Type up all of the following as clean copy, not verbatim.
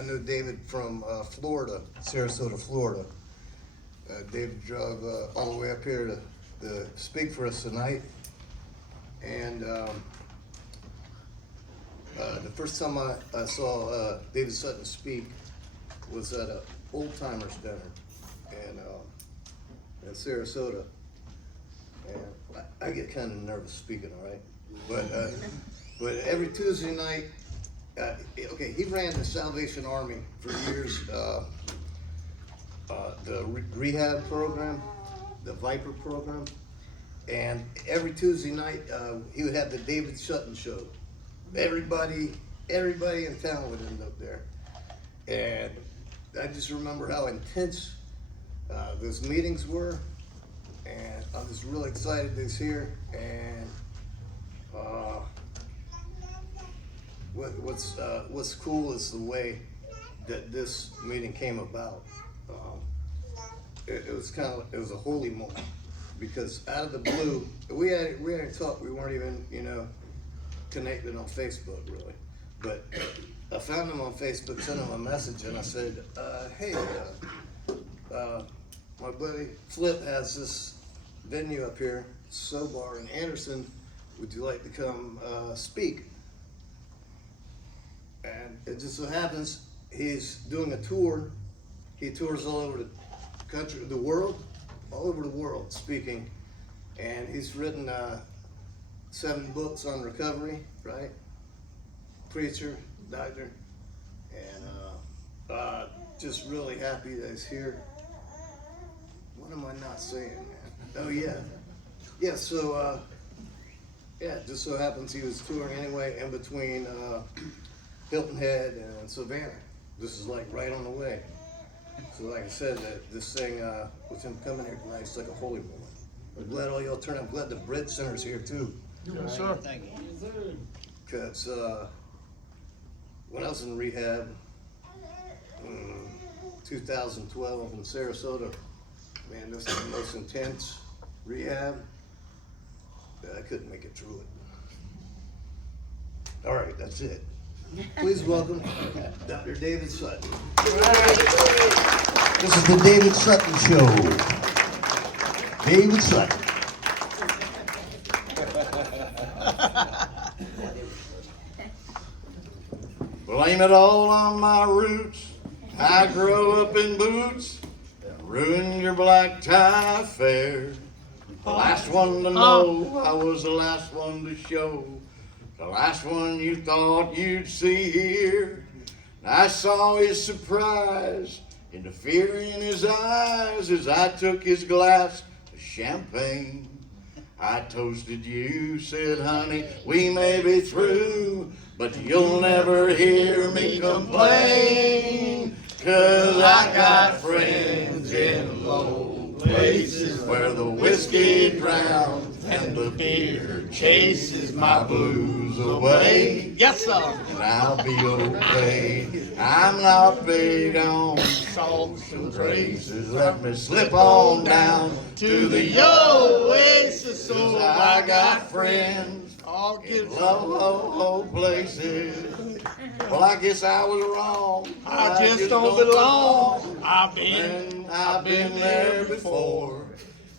I know David from Florida, Sarasota, Florida. David drove all the way up here to speak for us tonight. And the first time I saw David Sutton speak was at an old timers dinner in Sarasota. And I get kind of nervous speaking, all right? But every Tuesday night, okay, he ran the Salvation Army for years, the rehab program, the Viper program, and every Tuesday night he would have the David Sutton show. Everybody in town would end up there, and I just remember how intense those meetings were, and I was really excited that he's here. And what's cool is the way that this meeting came about. It was a holy moment, because out of the blue, we hadn't talked. We weren't even connected on Facebook really, but I found him on Facebook, sent him a message, and I said, hey, my buddy Flip has this venue up here, Sobar in Anderson. Would you like to come speak? And it just so happens he's doing a tour. He tours all over the country, the world, all over the world speaking. And he's written 7 books on recovery, right? Preacher, doctor, and just really happy that he's here. What am I not saying, man? Oh yeah. Yeah, so just so happens he was touring anyway in between Hilton Head and Savannah. This is like right on the way. So like I said, this thing with him coming here tonight, it's like a holy moment. I'm glad all y'all turned out. I'm glad the Bread Center's here too. Yes, sir. Thank you. Because when I was in rehab, 2012 in Sarasota, man, this is the most intense rehab. I couldn't make it through it. All right, that's it. Please welcome Dr. David Sutton. This is the David Sutton Show. David Sutton. Blame it all on my roots. I grew up in boots. Ruined your black tie affair. The last one to know, I was the last one to show. The last one you thought you'd see here. And I saw his surprise and the fear in his eyes as I took his glass of champagne. I toasted you, said, honey, we may be through, but you'll never hear me complain. 'Cause I got friends in low places where the whiskey drowns and the beer chases my blues away. Yes, sir. And I'll be okay. I'm not big on social traces. Let me slip on down to the oasis. So I got friends All get in low places. Well, I guess I was wrong. I just don't belong. I've been there before.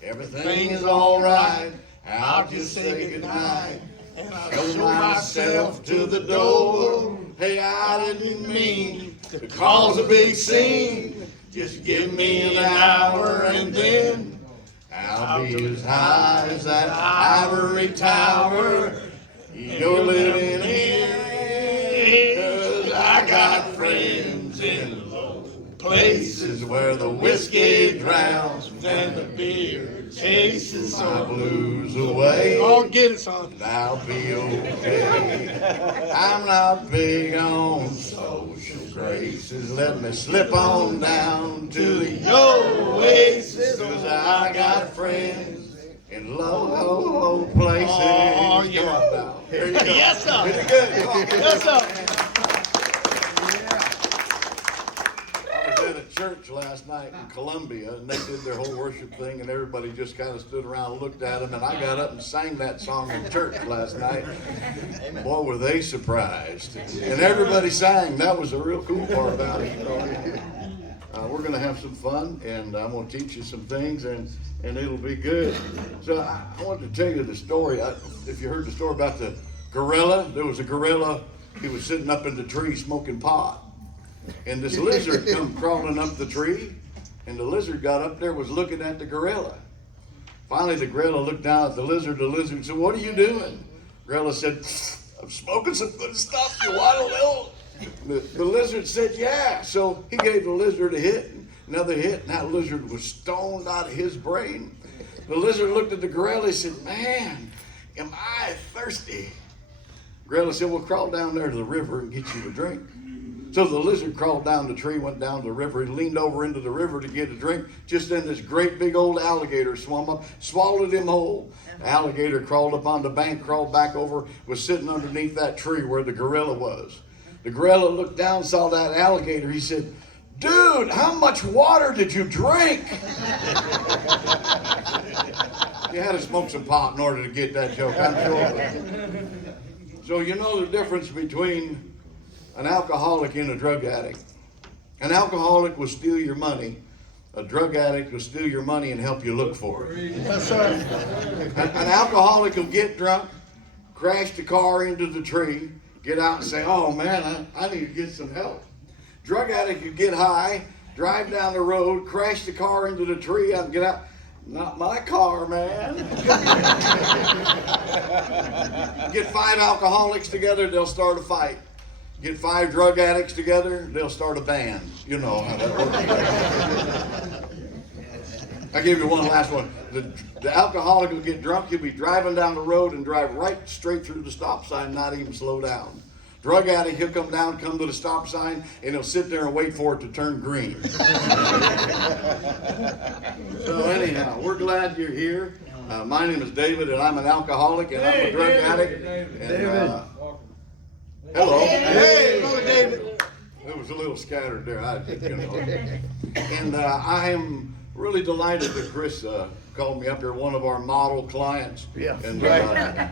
Everything is all right. I'll just say goodnight. and I Show myself to the door. Hey, I didn't mean to cause a big scene. Just give me an hour and then I'll be as high as that ivory tower you're living in. 'Cause I got friends in low places where the whiskey drowns and the beer chases my blues away. all get it, son. And I'll be okay. I'm not big on social graces. Let me slip on down to the oasis. 'Cause I got friends in low places. Oh, yeah. Come on now. Here you go. Yes, sir. Pretty good. Come on. Yes, sir. I was at a church last night in Columbia, and they did their whole worship thing, and everybody just kind of stood around and looked at them, and I got up and sang that song in church last night. Boy, were they surprised. And everybody sang. That was the real cool part about it. We're going to have some fun, and I'm going to teach you some things, and it'll be good. So I wanted to tell you the story. If you heard the story about the gorilla, there was a gorilla. He was sitting up in the tree smoking pot. And this lizard come crawling up the tree, and the lizard got up there, was looking at the gorilla. Finally, the gorilla looked down at the lizard. The lizard said, "What are you doing?" Gorilla said, "I'm smoking some good stuff. You want a little?" The lizard said, "Yeah." So he gave the lizard a hit, another hit, and that lizard was stoned out of his brain. The lizard looked at the gorilla and said, "Man, am I thirsty?" Gorilla said, "Well, crawl down there to the river and get you a drink." So the lizard crawled down the tree, went down to the river, and leaned over into the river to get a drink. Just then this great big old alligator swam up, swallowed him whole. The alligator crawled up on the bank, crawled back over, was sitting underneath that tree where the gorilla was. The gorilla looked down, saw that alligator. He said, "Dude, how much water did you drink?" You had to smoke some pot in order to get that joke, I'm sure. So you know the difference between an alcoholic and a drug addict. An alcoholic will steal your money. A drug addict will steal your money and help you look for it. That's right. An alcoholic will get drunk, crash the car into the tree, get out and say, "Oh man, I need to get some help." Drug addict will get high, drive down the road, crash the car into the tree, and get out. "Not my car, man." Get 5 alcoholics together, they'll start a fight. Get 5 drug addicts together, they'll start a band. You know how that works. I'll give you one last one. The alcoholic will get drunk, he'll be driving down the road and drive right straight through the stop sign, not even slow down. Drug addict, he'll come to the stop sign, and he'll sit there and wait for it to turn green. So anyhow, we're glad you're here. My name is David, and I'm an alcoholic, and I'm a drug addict. And, hello. Hey, Brother David. It was a little scattered there. And I am really delighted that Chris called me up here, one of our model clients. Yeah, and right.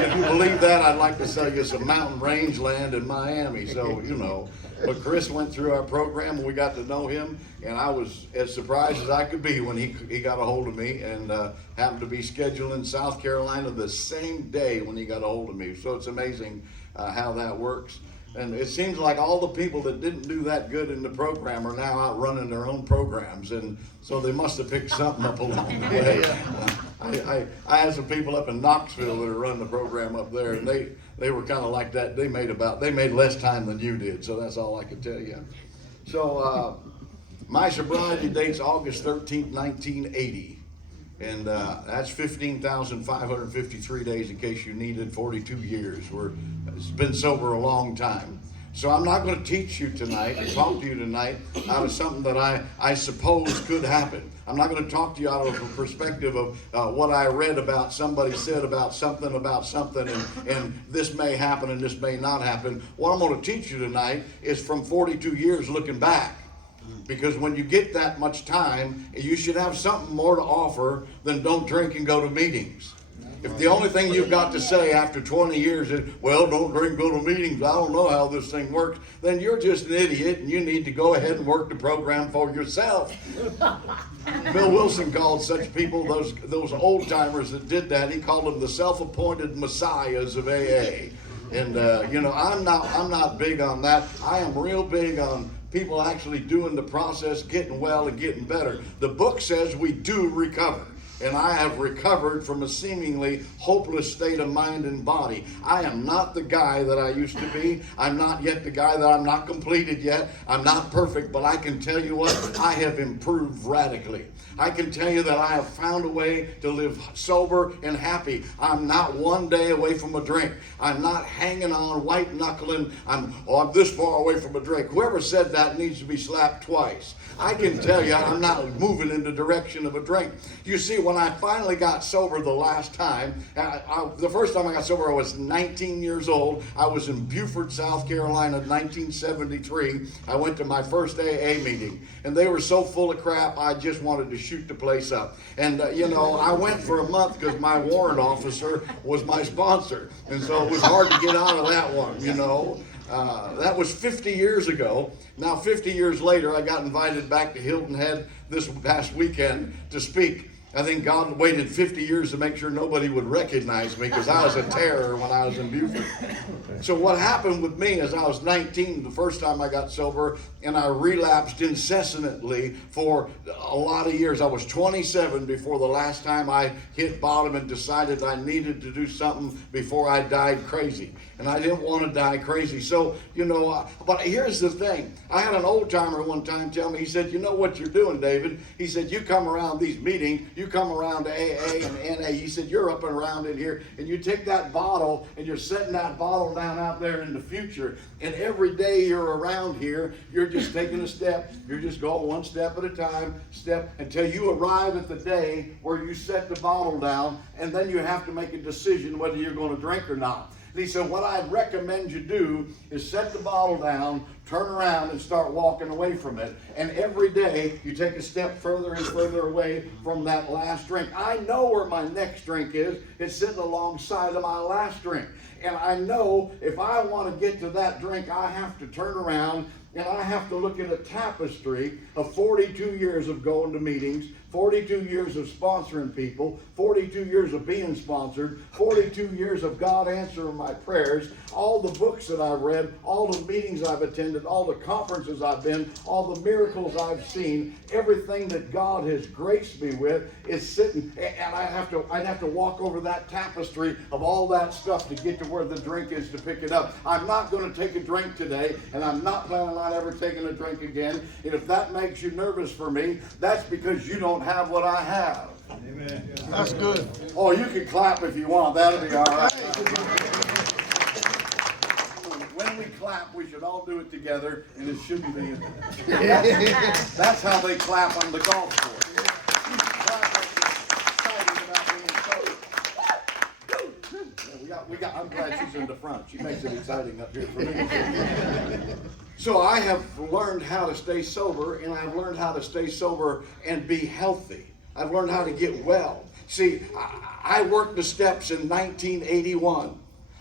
if you believe that, I'd like to sell you some mountain range land in Miami. So, you know. But Chris went through our program, and we got to know him, and I was as surprised as I could be when he got a hold of me, and happened to be scheduled in South Carolina the same day when he got a hold of me. So it's amazing how that works. And it seems like all the people that didn't do that good in the program are now out running their own programs, and so they must have picked something up along the way. I had some people up in Knoxville that are running the program up there, and they were kind of like that. They made less time than you did, so that's all I can tell you. So my sobriety date's August 13th, 1980. And that's 15,553 days in case you needed 42 years. It's been sober a long time. So I'm not going to teach you tonight and talk to you tonight out of something that I suppose could happen. I'm not going to talk to you out of a perspective of what I read about somebody said about something, and this may happen and this may not happen. What I'm going to teach you tonight is from 42 years looking back. Because when you get that much time, you should have something more to offer than don't drink and go to meetings. If the only thing you've got to say after 20 years is, "Well, don't drink, go to meetings, I don't know how this thing works," then you're just an idiot, and you need to go ahead and work the program for yourself. Bill Wilson called such people, those old timers that did that, he called them the self-appointed messiahs of AA. And I'm not big on that. I am real big on people actually doing the process, getting well and getting better. The book says we do recover. And I have recovered from a seemingly hopeless state of mind and body. I am not the guy that I used to be. I'm not yet the guy that I'm not completed yet. I'm not perfect, but I can tell you what, I have improved radically. I can tell you that I have found a way to live sober and happy. I'm not one day away from a drink. I'm not hanging on, white knuckling. I'm this far away from a drink. Whoever said that needs to be slapped twice. I can tell you I'm not moving in the direction of a drink. You see, when when I finally got sober the last time, the first time I got sober, I was 19 years old. I was in Beaufort, South Carolina, 1973. I went to my first AA meeting, and they were so full of crap, I just wanted to shoot the place up. And, I went for a month because my warrant officer was my sponsor, and so it was hard to get out of that one, That was 50 years ago. Now, 50 years later, I got invited back to Hilton Head this past weekend to speak. I think God waited 50 years to make sure nobody would recognize me because I was a terror when I was in Beaufort. So what happened with me is I was 19 the first time I got sober, and I relapsed incessantly for a lot of years. I was 27 before the last time I hit bottom and decided I needed to do something before I died crazy. And I didn't want to die crazy. So, but here's the thing. I had an old timer one time tell me, he said, you know what you're doing, David? He said, you come around these meetings, you come around to AA and NA, he said, you're up and around in here, and you take that bottle and you're setting that bottle down out there in the future, and every day you're around here, you're just taking a step, you're just going one step at a time, until you arrive at the day where you set the bottle down, and then you have to make a decision whether you're going to drink or not. And he said, what I'd recommend you do is set the bottle down, turn around, and start walking away from it. And every day, you take a step further and further away from that last drink. I know where my next drink is. It's sitting alongside of my last drink. And I know if I want to get to that drink, I have to turn around and I have to look at a tapestry of 42 years of going to meetings, 42 years of sponsoring people, 42 years of being sponsored, 42 years of God answering my prayers, all the books that I've read, all the meetings I've attended, all the conferences I've been, all the miracles I've seen, everything that God has graced me with is sitting, and I'd have to walk over that tapestry of all that stuff to get to where the drink is to pick it up. I'm not going to take a drink today, and I'm not planning on ever taking a drink again. And if that makes you nervous for me, that's because you don't have what I have. Amen. That's good. Oh, you can clap if you want. That'll be all right. When we clap, we should all do it together, and it shouldn't be. That's how they clap on the golf course. I'm glad she's in the front. She makes it exciting up here for me. So I have learned how to stay sober, and I've learned how to stay sober and be healthy. I've learned how to get well. See, I worked the steps in 1981.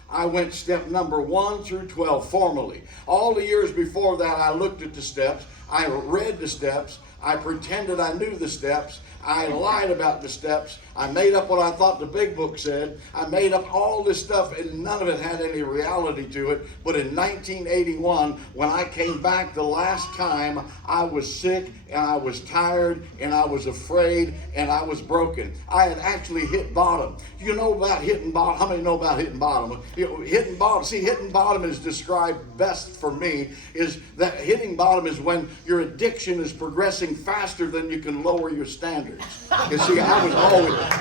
I went step number 1 through 12 formally. All the years before that, I looked at the steps. I read the steps. I pretended I knew the steps. I lied about the steps. I made up what I thought the big book said. I made up all this stuff, and none of it had any reality to it. But in 1981, when I came back the last time, I was sick, and I was tired, and I was afraid, and I was broken. I had actually hit bottom. You know about hitting bottom? How many know about hitting bottom? Hitting bottom. See, hitting bottom is described best for me, is that hitting bottom is when your addiction is progressing faster than you can lower your standards. You see, I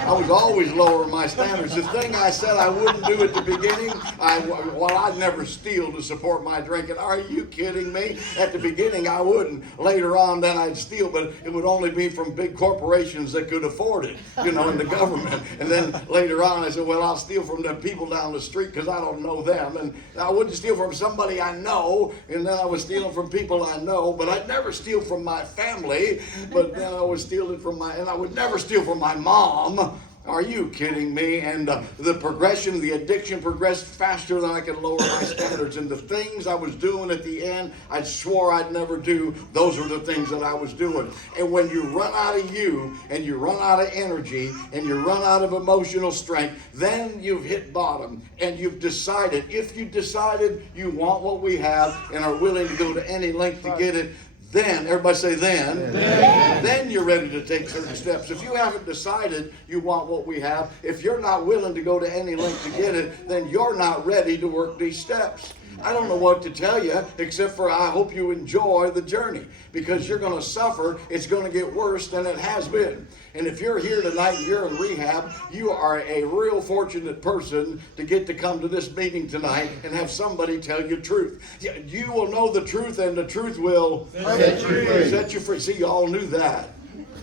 was always lowering my standards. The thing I said I wouldn't do at the beginning, I'd never steal to support my drinking. Are you kidding me? At the beginning, I wouldn't. Later on, then I'd steal, but it would only be from big corporations that could afford it, in the government. And then later on, I said, well, I'll steal from the people down the street because I don't know them. And I wouldn't steal from somebody I know, and then I was stealing from people I know, but I'd never steal from my family, but then I was stealing from and I would never steal from my mom. Are you kidding me? And the addiction progressed faster than I could lower my standards. And the things I was doing at the end, I swore I'd never do. Those were the things that I was doing. And when you run out of you, and you run out of energy, and you run out of emotional strength, then you've hit bottom. And you've decided, if you decided you want what we have and are willing to go to any length to get it, then, everybody say then you're ready to take certain steps. If you haven't decided you want what we have, if you're not willing to go to any length to get it, then you're not ready to work these steps. I don't know what to tell you, except for I hope you enjoy the journey, because you're going to suffer. It's going to get worse than it has been. And if you're here tonight and you're in rehab, you are a real fortunate person to get to come to this meeting tonight and have somebody tell you truth. You will know the truth, and the truth will set you free. See, you all knew that.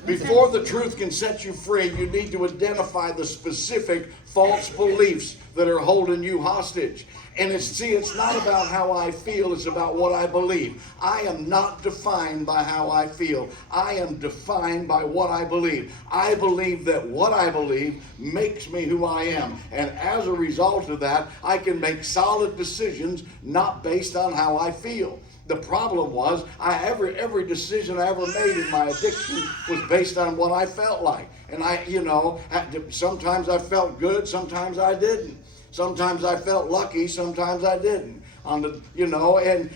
Before the truth can set you free, you need to identify the specific false beliefs that are holding you hostage. And it's not about how I feel, it's about what I believe. I am not defined by how I feel. I am defined by what I believe. I believe that what I believe makes me who I am. And as a result of that, I can make solid decisions not based on how I feel. The problem was, every decision I ever made in my addiction was based on what I felt like. And sometimes I felt good, sometimes I didn't. Sometimes I felt lucky, sometimes I didn't. And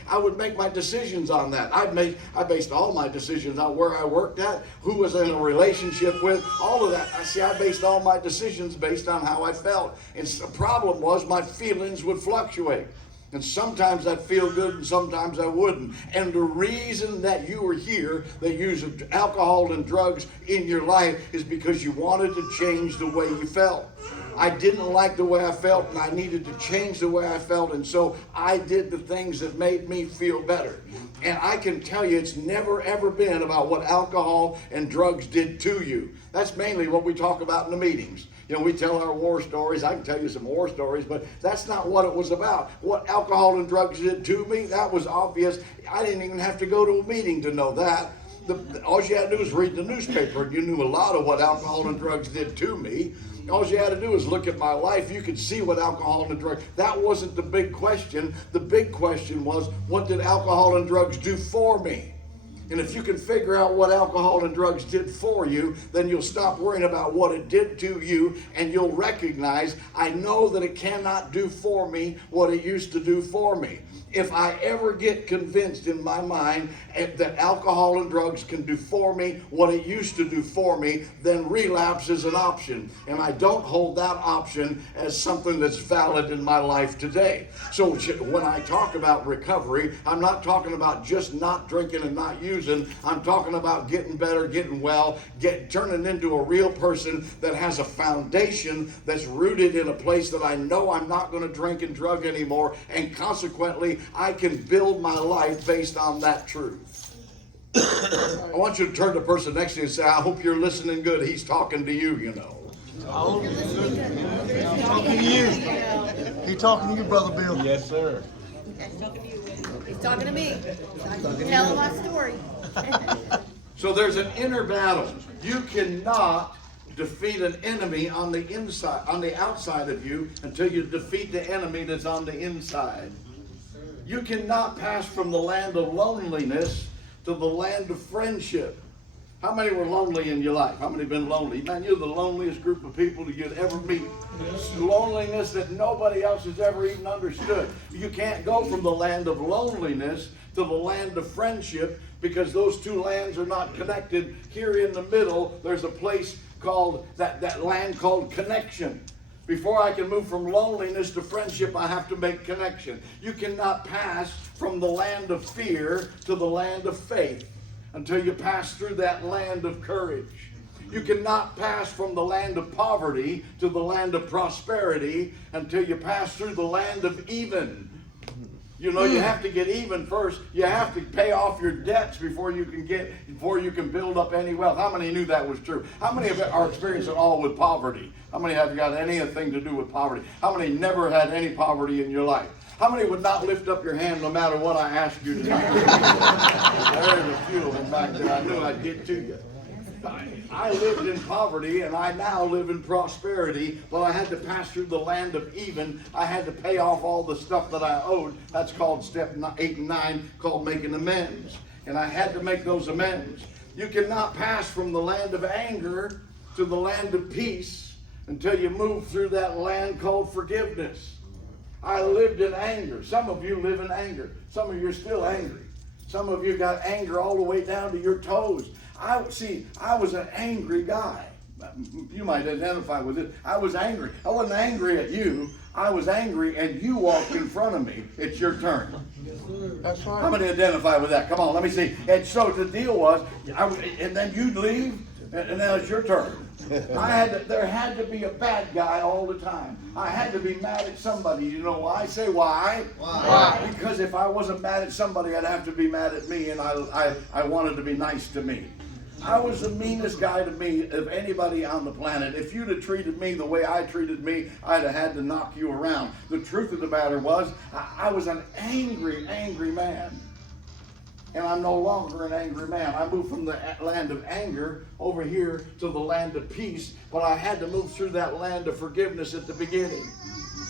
I would make my decisions on that. I based all my decisions on where I worked at, who was in a relationship with, all of that. I based all my decisions based on how I felt. And the problem was my feelings would fluctuate. And sometimes I'd feel good and sometimes I wouldn't. And the reason that you were here, that you used alcohol and drugs in your life, is because you wanted to change the way you felt. I didn't like the way I felt, and I needed to change the way I felt, and so I did the things that made me feel better. And I can tell you, it's never ever been about what alcohol and drugs did to you. That's mainly what we talk about in the meetings. We tell our war stories. I can tell you some war stories, but that's not what it was about. What alcohol and drugs did to me, that was obvious. I didn't even have to go to a meeting to know that. All you had to do was read the newspaper, and you knew a lot of what alcohol and drugs did to me. All you had to do was look at my life. You could see what alcohol and drugs. That wasn't the big question. The big question was, what did alcohol and drugs do for me? And if you can figure out what alcohol and drugs did for you, then you'll stop worrying about what it did to you, and you'll recognize, I know that it cannot do for me what it used to do for me. If I ever get convinced in my mind that alcohol and drugs can do for me what it used to do for me, then relapse is an option. And I don't hold that option as something that's valid in my life today. So when I talk about recovery, I'm not talking about just not drinking and not using. I'm talking about getting better, getting well, turning into a real person that has a foundation that's rooted in a place that I know I'm not going to drink and drug anymore, and consequently, I can build my life based on that truth. I want you to turn to the person next to you and say, I hope you're listening good. He's talking to you, I hope you're listening good. He's talking to you. He's talking to you, Brother Bill. Yes, sir. He's talking to me. Tell him my story. So there's an inner battle. You cannot defeat an enemy on the outside of you until you defeat the enemy that's on the inside. You cannot pass from the land of loneliness to the land of friendship. How many were lonely in your life? How many have been lonely? Man, you're the loneliest group of people that you'd ever meet. Loneliness that nobody else has ever even understood. You can't go from the land of loneliness to the land of friendship because those two lands are not connected. Here in the middle, there's a place called, that land called connection. Before I can move from loneliness to friendship, I have to make connection. You cannot pass from the land of fear to the land of faith until you pass through that land of courage. You cannot pass from the land of poverty to the land of prosperity until you pass through the land of even. You have to get even first. You have to pay off your debts before you can build up any wealth. How many knew that was true? How many of you are experiencing all with poverty? How many have got anything to do with poverty? How many never had any poverty in your life? How many would not lift up your hand no matter what I asked you tonight? There's a few of them back there. I knew I'd get to you. I lived in poverty and I now live in prosperity, but I had to pass through the land of even. I had to pay off all the stuff that I owed. That's called step 8 and 9, called making amends. And I had to make those amends. You cannot pass from the land of anger to the land of peace until you move through that land called forgiveness. I lived in anger. Some of you live in anger. Some of you are still angry. Some of you got anger all the way down to your toes. I was an angry guy. You might identify with it. I was angry. I wasn't angry at you. I was angry and you walked in front of me. It's your turn. That's right. I'm going to identify with that. Come on, let me see. And so the deal was, and then you'd leave, and now it's your turn. There had to be a bad guy all the time. I had to be mad at somebody. You know why? Say why? Why? Because if I wasn't mad at somebody, I'd have to be mad at me, and I wanted to be nice to me. I was the meanest guy to meet of anybody on the planet. If you'd have treated me the way I treated me, I'd have had to knock you around. The truth of the matter was, I was an angry, angry man. And I'm no longer an angry man. I moved from the land of anger over here to the land of peace, but I had to move through that land of forgiveness at the beginning.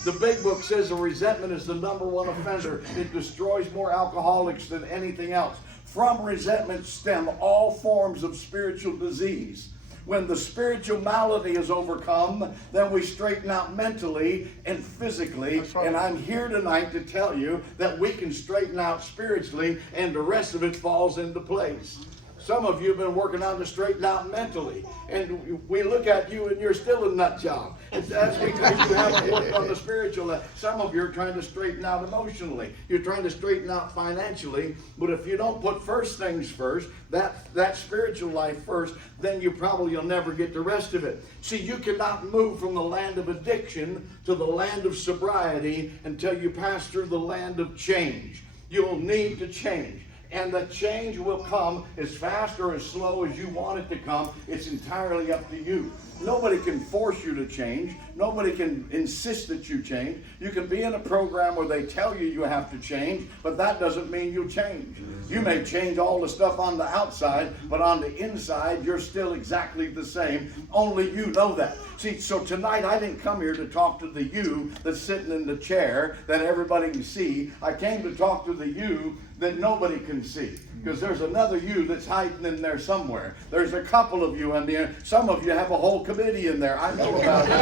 The big book says a resentment is the #1 offender. It destroys more alcoholics than anything else. From resentment stem all forms of spiritual disease. When the spiritual malady is overcome, then we straighten out mentally and physically. Right. And I'm here tonight to tell you that we can straighten out spiritually, and the rest of it falls into place. Some of you have been working on to straighten out mentally, and we look at you and you're still a nut job. That's because you haven't worked on the spiritual level. Some of you are trying to straighten out emotionally. You're trying to straighten out financially, but if you don't put first things first, that spiritual life first, then you'll never get the rest of it. See, you cannot move from the land of addiction to the land of sobriety until you pass through the land of change. You'll need to change. And the change will come as fast or as slow as you want it to come. It's entirely up to you. Nobody can force you to change. Nobody can insist that you change. You can be in a program where they tell you you have to change, but that doesn't mean you'll change. You may change all the stuff on the outside, but on the inside, you're still exactly the same. Only you know that. See, so tonight I didn't come here to talk to the you that's sitting in the chair that everybody can see. I came to talk to the you that nobody can see. Because there's another you that's hiding in there somewhere. There's a couple of you in there. Some of you have a whole committee in there. I know about it.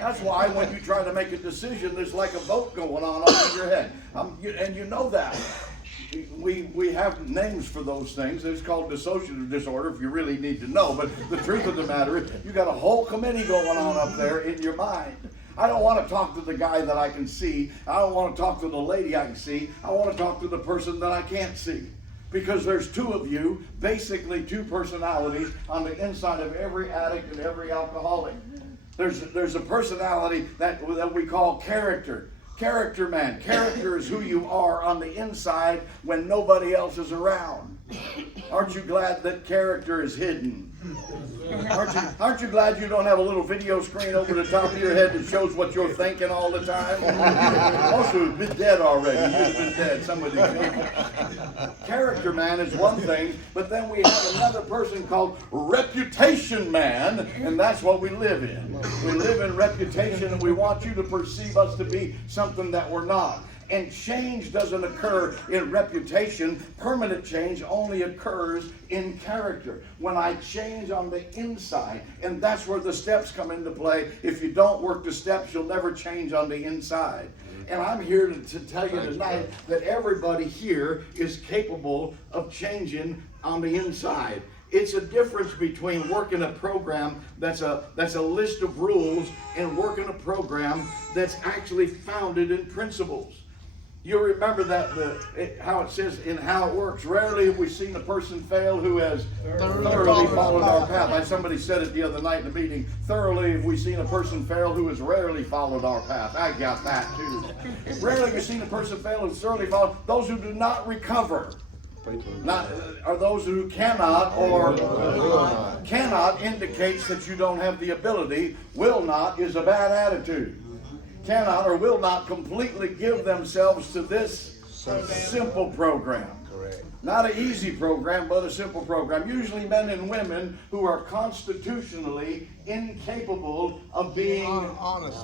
That's why when you try to make a decision, there's like a vote going on over your head. And you know that. We have names for those things. It's called dissociative disorder if you really need to know. But the truth of the matter is, you got a whole committee going on up there in your mind. I don't want to talk to the guy that I can see. I don't want to talk to the lady I can see. I want to talk to the person that I can't see. Because there's two of you, basically two personalities on the inside of every addict and every alcoholic. There's a personality that we call character. Character man. Character is who you are on the inside when nobody else is around. Aren't you glad that character is hidden? Aren't you glad you don't have a little video screen over the top of your head that shows what you're thinking all the time? Most of you have been dead already. You've been dead. Somebody. Character man is one thing, but then we have another person called reputation man, and that's what we live in. We live in reputation, and we want you to perceive us to be something that we're not. And change doesn't occur in reputation. Permanent change only occurs in character. When I change on the inside, and that's where the steps come into play. If you don't work the steps, you'll never change on the inside. And I'm here to tell you tonight that everybody here is capable of changing on the inside. It's a difference between working a program that's a list of rules and working a program that's actually founded in principles. You'll remember that how it says in How It Works. Rarely have we seen a person fail who has thoroughly followed our path. Like somebody said it the other night in the meeting. Thoroughly have we seen a person fail who has rarely followed our path. I got that too. Rarely have we seen a person fail who thoroughly followed. Those who do not recover. Are those who cannot or cannot indicates that you don't have the ability. Will not is a bad attitude. Cannot or will not completely give themselves to this simple program. Not an easy program, but a simple program. Usually men and women who are constitutionally incapable of being honest.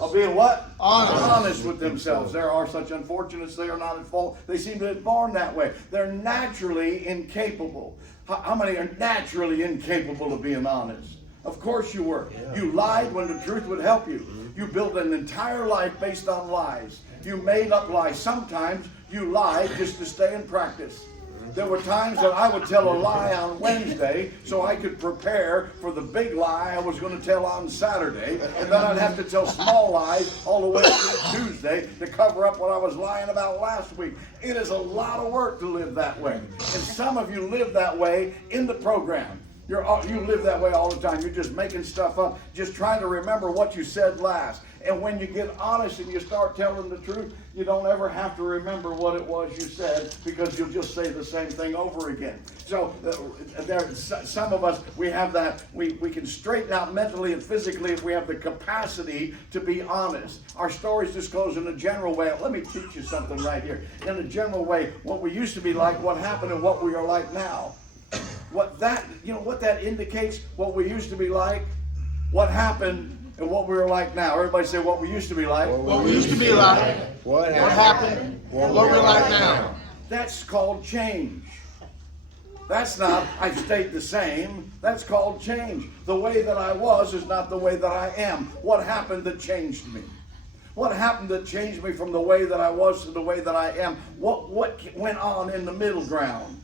Of being what? Honest with themselves. There are such unfortunates, they are not at fault. They seem to be born that way. They're naturally incapable. How many are naturally incapable of being honest? Of course you were. You lied when the truth would help you. You built an entire life based on lies. You made up lies. Sometimes you lied just to stay in practice. There were times that I would tell a lie on Wednesday so I could prepare for the big lie I was going to tell on Saturday. And then I'd have to tell small lies all the way to Tuesday to cover up what I was lying about last week. It is a lot of work to live that way. And some of you live that way in the program. You live that way all the time. You're just making stuff up, just trying to remember what you said last. And when you get honest and you start telling the truth, you don't ever have to remember what it was you said, because you'll just say the same thing over again. So some of us, we have that, we can straighten out mentally and physically if we have the capacity to be honest. Our stories disclose in a general way. Let me teach you something right here. In a general way, what we used to be like, what happened, and what we are like now. What that indicates, what we used to be like, what happened, and what we were like now. Everybody say what we used to be like. What we used to be like. What happened. What we're like now. That's called change. That's not, I've stayed the same. That's called change. The way that I was is not the way that I am. What happened that changed me? What happened that changed me from the way that I was to the way that I am? What went on in the middle ground?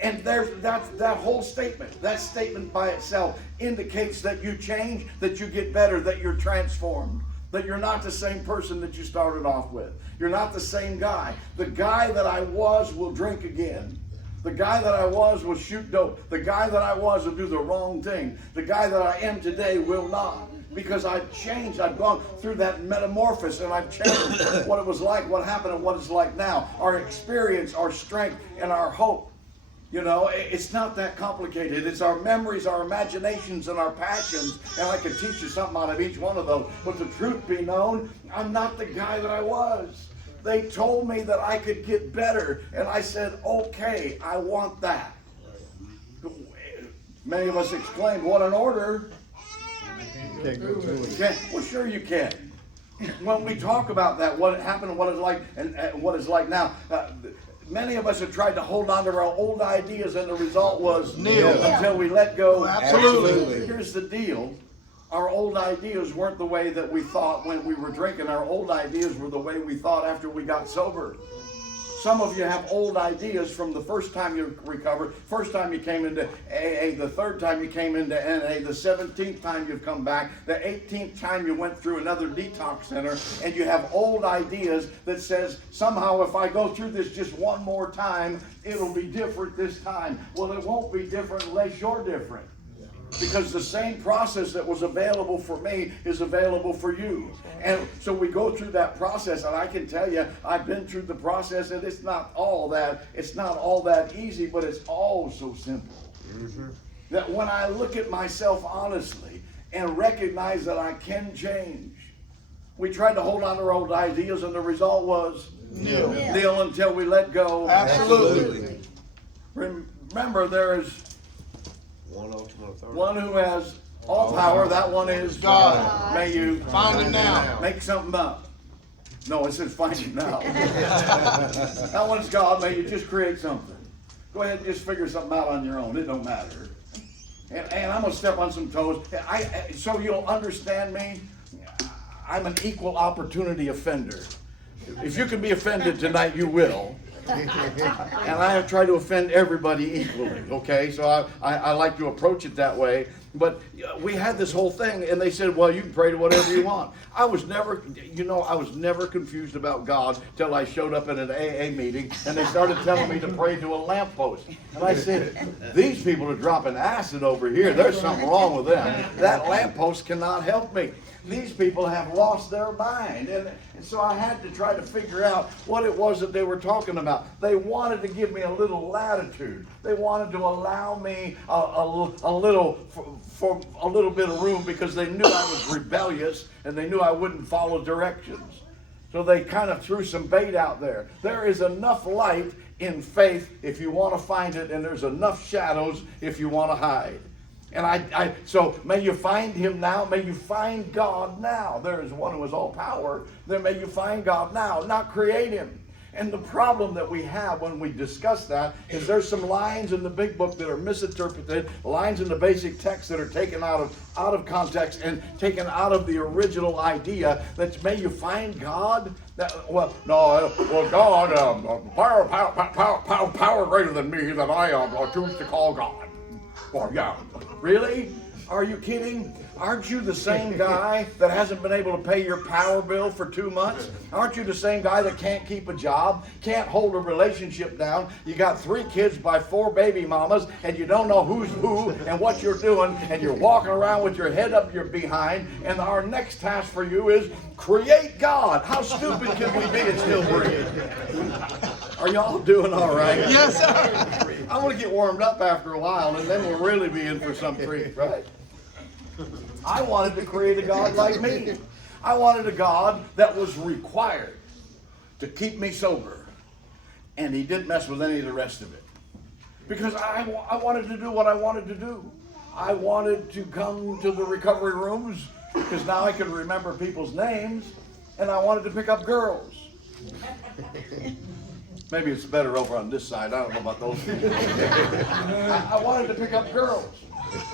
And there's that whole statement. That statement by itself indicates that you change, that you get better, that you're transformed, that you're not the same person that you started off with. You're not the same guy. The guy that I was will drink again. The guy that I was will shoot dope. The guy that I was will do the wrong thing. The guy that I am today will not. Because I've changed. I've gone through that metamorphosis, and I've changed what it was like, what happened, and what it's like now. Our experience, our strength, and our hope. You know, it's not that complicated. It's our memories, our imaginations, and our passions. And I could teach you something out of each one of those. But the truth be known, I'm not the guy that I was. They told me that I could get better. And I said, okay, I want that. Many of us exclaimed, what an order. Can't go through it. Well, sure you can. When we talk about that, what happened and what it's like and what it's like now, many of us have tried to hold on to our old ideas, and the result was nil until we let go. Absolutely. Here's the deal. Our old ideas weren't the way that we thought when we were drinking. Our old ideas were the way we thought after we got sober. Some of you have old ideas from the first time you recovered, first time you came into AA, the third time you came into NA, the 17th time you've come back, the 18th time you went through another detox center, and you have old ideas that says, somehow if I go through this just one more time, it'll be different this time. Well, it won't be different unless you're different. Because the same process that was available for me is available for you. And so we go through that process, and I can tell you, I've been through the process, and it's not all that easy, but it's all so simple. Mm-hmm. That when I look at myself honestly and recognize that I can change, we tried to hold on to our old ideas, and the result was nil until we let go. Absolutely. Remember, there is one who has all power. That one is God. May you Find him now. Make something up. No, it says find him now. That one's God. May you just create something. Go ahead and just figure something out on your own. It don't matter. And I'm going to step on some toes. So you'll understand me, I'm an equal opportunity offender. If you can be offended tonight, you will. And I have tried to offend everybody equally, okay? So I like to approach it that way. But we had this whole thing, and they said, well, you can pray to whatever you want. I was never confused about God till I showed up at an AA meeting, and they started telling me to pray to a lamppost. And I said, these people are dropping acid over here. There's something wrong with them. That lamppost cannot help me. These people have lost their mind. And so I had to try to figure out what it was that they were talking about. They wanted to give me a little latitude. They wanted to allow me a little bit of room, because they knew I was rebellious and they knew I wouldn't follow directions. So they kind of threw some bait out there. There is enough light in faith if you want to find it, and there's enough shadows if you want to hide. And so may you find him now. May you find God now. There is one who has all power. Then may you find God now, not create him. And the problem that we have when we discuss that is there's some lines in the big book that are misinterpreted, lines in the basic text that are taken out of context and taken out of the original idea that may you find God. God, power greater than me that I choose to call God. Well, yeah, really? Are you kidding? Aren't you the same guy that hasn't been able to pay your power bill for 2 months? Aren't you the same guy that can't keep a job, can't hold a relationship down? You got 3 kids by 4 baby mamas, and you don't know who's who and what you're doing, and you're walking around with your head up your behind, and our next task for you is create God. How stupid can we be and still breathe? Are y'all doing all right? Yes, sir. I want to get warmed up after a while, and then we'll really be in for some treat, right? I wanted to create a God like me. I wanted a God that was required to keep me sober, and he didn't mess with any of the rest of it. Because I wanted to do what I wanted to do. I wanted to come to the recovery rooms, because now I could remember people's names, and I wanted to pick up girls. Maybe it's better over on this side. I don't know about those people. I wanted to pick up girls.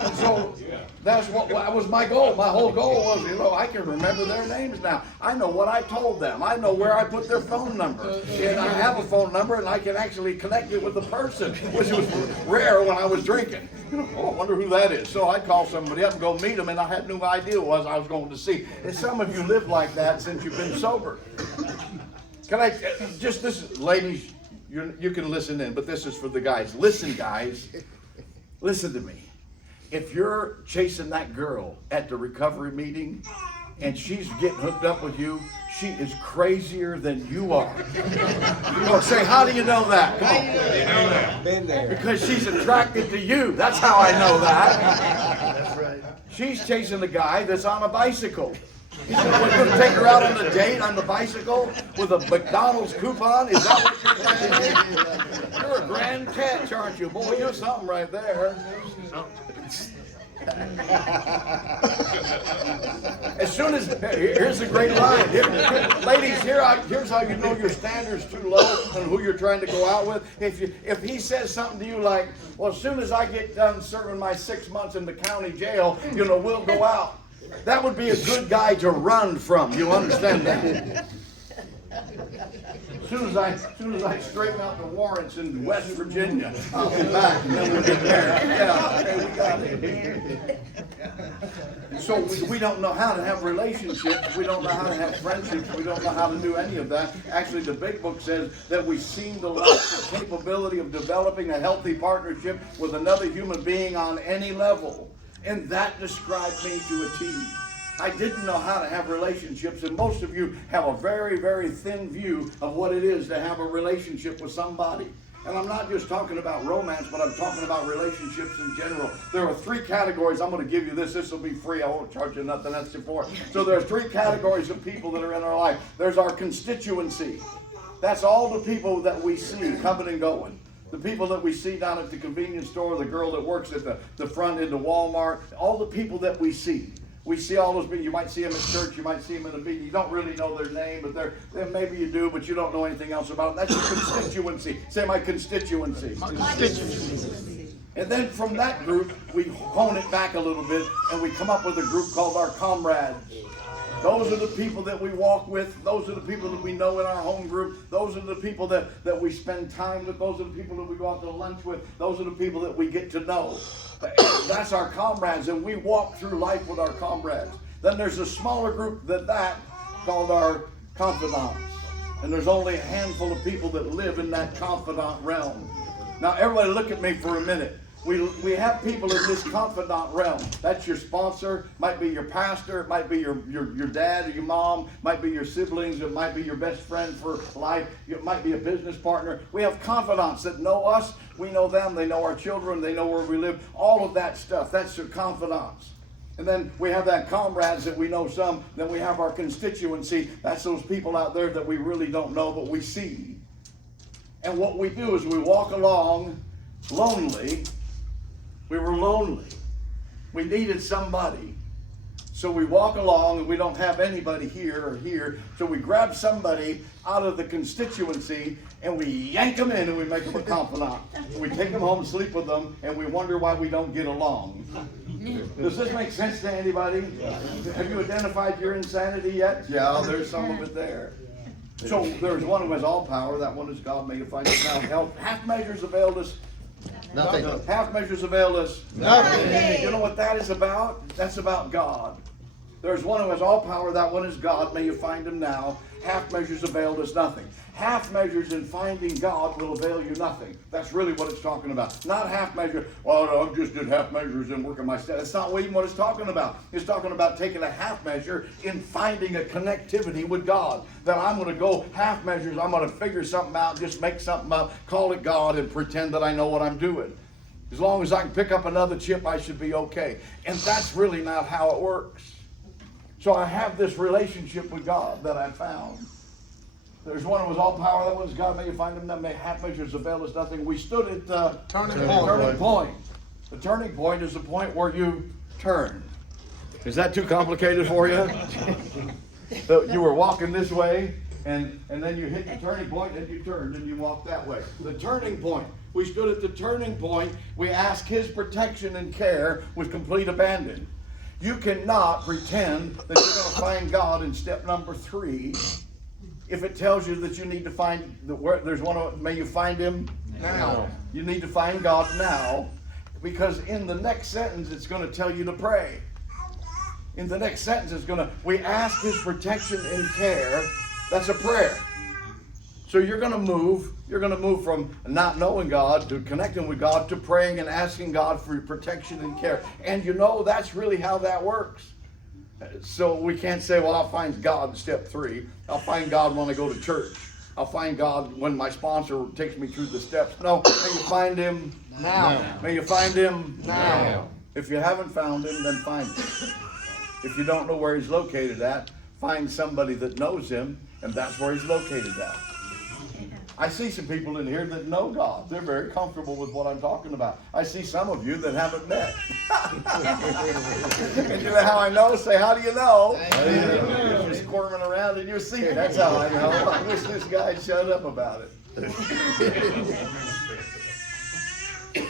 And so that was my goal. My whole goal was, I can remember their names now. I know what I told them. I know where I put their phone number. And I have a phone number, and I can actually connect it with the person, which was rare when I was drinking. Oh, I wonder who that is. So I'd call somebody up and go meet them, and I had no idea what I was going to see. And some of you live like that since you've been sober. Can I this, ladies, you can listen in, but this is for the guys. Listen, guys, listen to me. If you're chasing that girl at the recovery meeting and she's getting hooked up with you, she is crazier than you are. You gonna say, how do you know that? Come on. You know that. Been there. Because she's attracted to you. That's how I know that. That's right. She's chasing the guy that's on a bicycle. He's going to take her out on a date on the bicycle with a McDonald's coupon? Is that what you're saying? You're a grand catch, aren't you? Boy, you're something right there. As soon as, here's a great line. Ladies, here's how you know your standard's too low and who you're trying to go out with. If he says something to you like, well, as soon as I get done serving my 6 months in the county jail, we'll go out. That would be a good guy to run from. You understand that? As soon as I straighten out the warrants in West Virginia, I'll be back and then we'll get married. Yeah, okay, we got it. So we don't know how to have relationships. We don't know how to have friendships. We don't know how to do any of that. Actually, the big book says that we seem to lack the capability of developing a healthy partnership with another human being on any level. And that described me to a T. I didn't know how to have relationships, and most of you have a very, very thin view of what it is to have a relationship with somebody. And I'm not just talking about romance, but I'm talking about relationships in general. There are 3 categories. I'm going to give you this. This will be free. I won't charge you nothing else for. So there are 3 categories of people that are in our life. There's our constituency. That's all the people that we see coming and going. The people that we see down at the convenience store, the girl that works at the front end of Walmart, all the people that we see. We see all those people. You might see them at church. You might see them in a meeting. You don't really know their name, but maybe you do, but you don't know anything else about them. That's your constituency. Say my constituency. My constituency. And then from that group, we hone it back a little bit, and we come up with a group called our comrades. Those are the people that we walk with. Those are the people that we know in our home group. Those are the people that we spend time with. Those are the people that we go out to lunch with. Those are the people that we get to know. That's our comrades, and we walk through life with our comrades. Then there's a smaller group than that called our confidants. And there's only a handful of people that live in that confidant realm. Now, everybody look at me for a minute. We have people in this confidant realm. That's your sponsor, might be your pastor, it might be your dad or your mom, might be your siblings, it might be your best friend for life, it might be a business partner. We have confidants that know us, we know them, they know our children, they know where we live, all of that stuff. That's your confidants. And then we have that comrades that we know some. Then we have our constituency. That's those people out there that we really don't know, but we see. And what we do is we walk along lonely. We were lonely. We needed somebody. So we walk along and we don't have anybody here or here. So we grab somebody out of the constituency and we yank them in and we make them a confidant. We take them home, sleep with them, and we wonder why we don't get along. Does this make sense to anybody? Have you identified your insanity yet? Yeah, there's some of it there. So there's one who has all power. That one is God made to find us now. Half measures availed us. Nothing. Half measures avail us Nothing. You know what that is about? That's about God. There's one who has all power, that one is God. May you find him now. Half measures availed us nothing. Half measures in finding God will avail you nothing. That's really what it's talking about. Not half measure, well, no, I just did half measures and working my steps. That's not even what it's talking about. It's talking about taking a half measure in finding a connectivity with God. That I'm going to go half measures, I'm going to figure something out, just make something up, call it God, and pretend that I know what I'm doing. As long as I can pick up another chip, I should be okay. And that's really not how it works. So I have this relationship with God that I found. There's one who was all power, that was God. May you find him, that may half measures avail us nothing. We stood at the turning point. The turning point is the point where you turn. Is that too complicated for you? So you were walking this way, and then you hit the turning point, and you turned, and you walked that way. The turning point. We stood at the turning point. We asked his protection and care with complete abandon. You cannot pretend that you're going to find God in step number 3 if it tells you that you need to find, there's one, may you find him now. You need to find God now, because in the next sentence it's going to tell you to pray. In the next sentence it's going to, we ask his protection and care. That's a prayer. So you're going to move from not knowing God to connecting with God to praying and asking God for protection and care. And you know, that's really how that works. So we can't say, well, I'll find God in step 3. I'll find God when I go to church. I'll find God when my sponsor takes me through the steps. No, may you find him now. May you find him now. If you haven't found him, then find him. If you don't know where he's located at, find somebody that knows him, and that's where he's located at. I see some people in here that know God. They're very comfortable with what I'm talking about. I see some of you that haven't met. And you know how I know? Say, how do you know? You're just squirming around in your seat. That's how I know. I wish this guy shut up about it.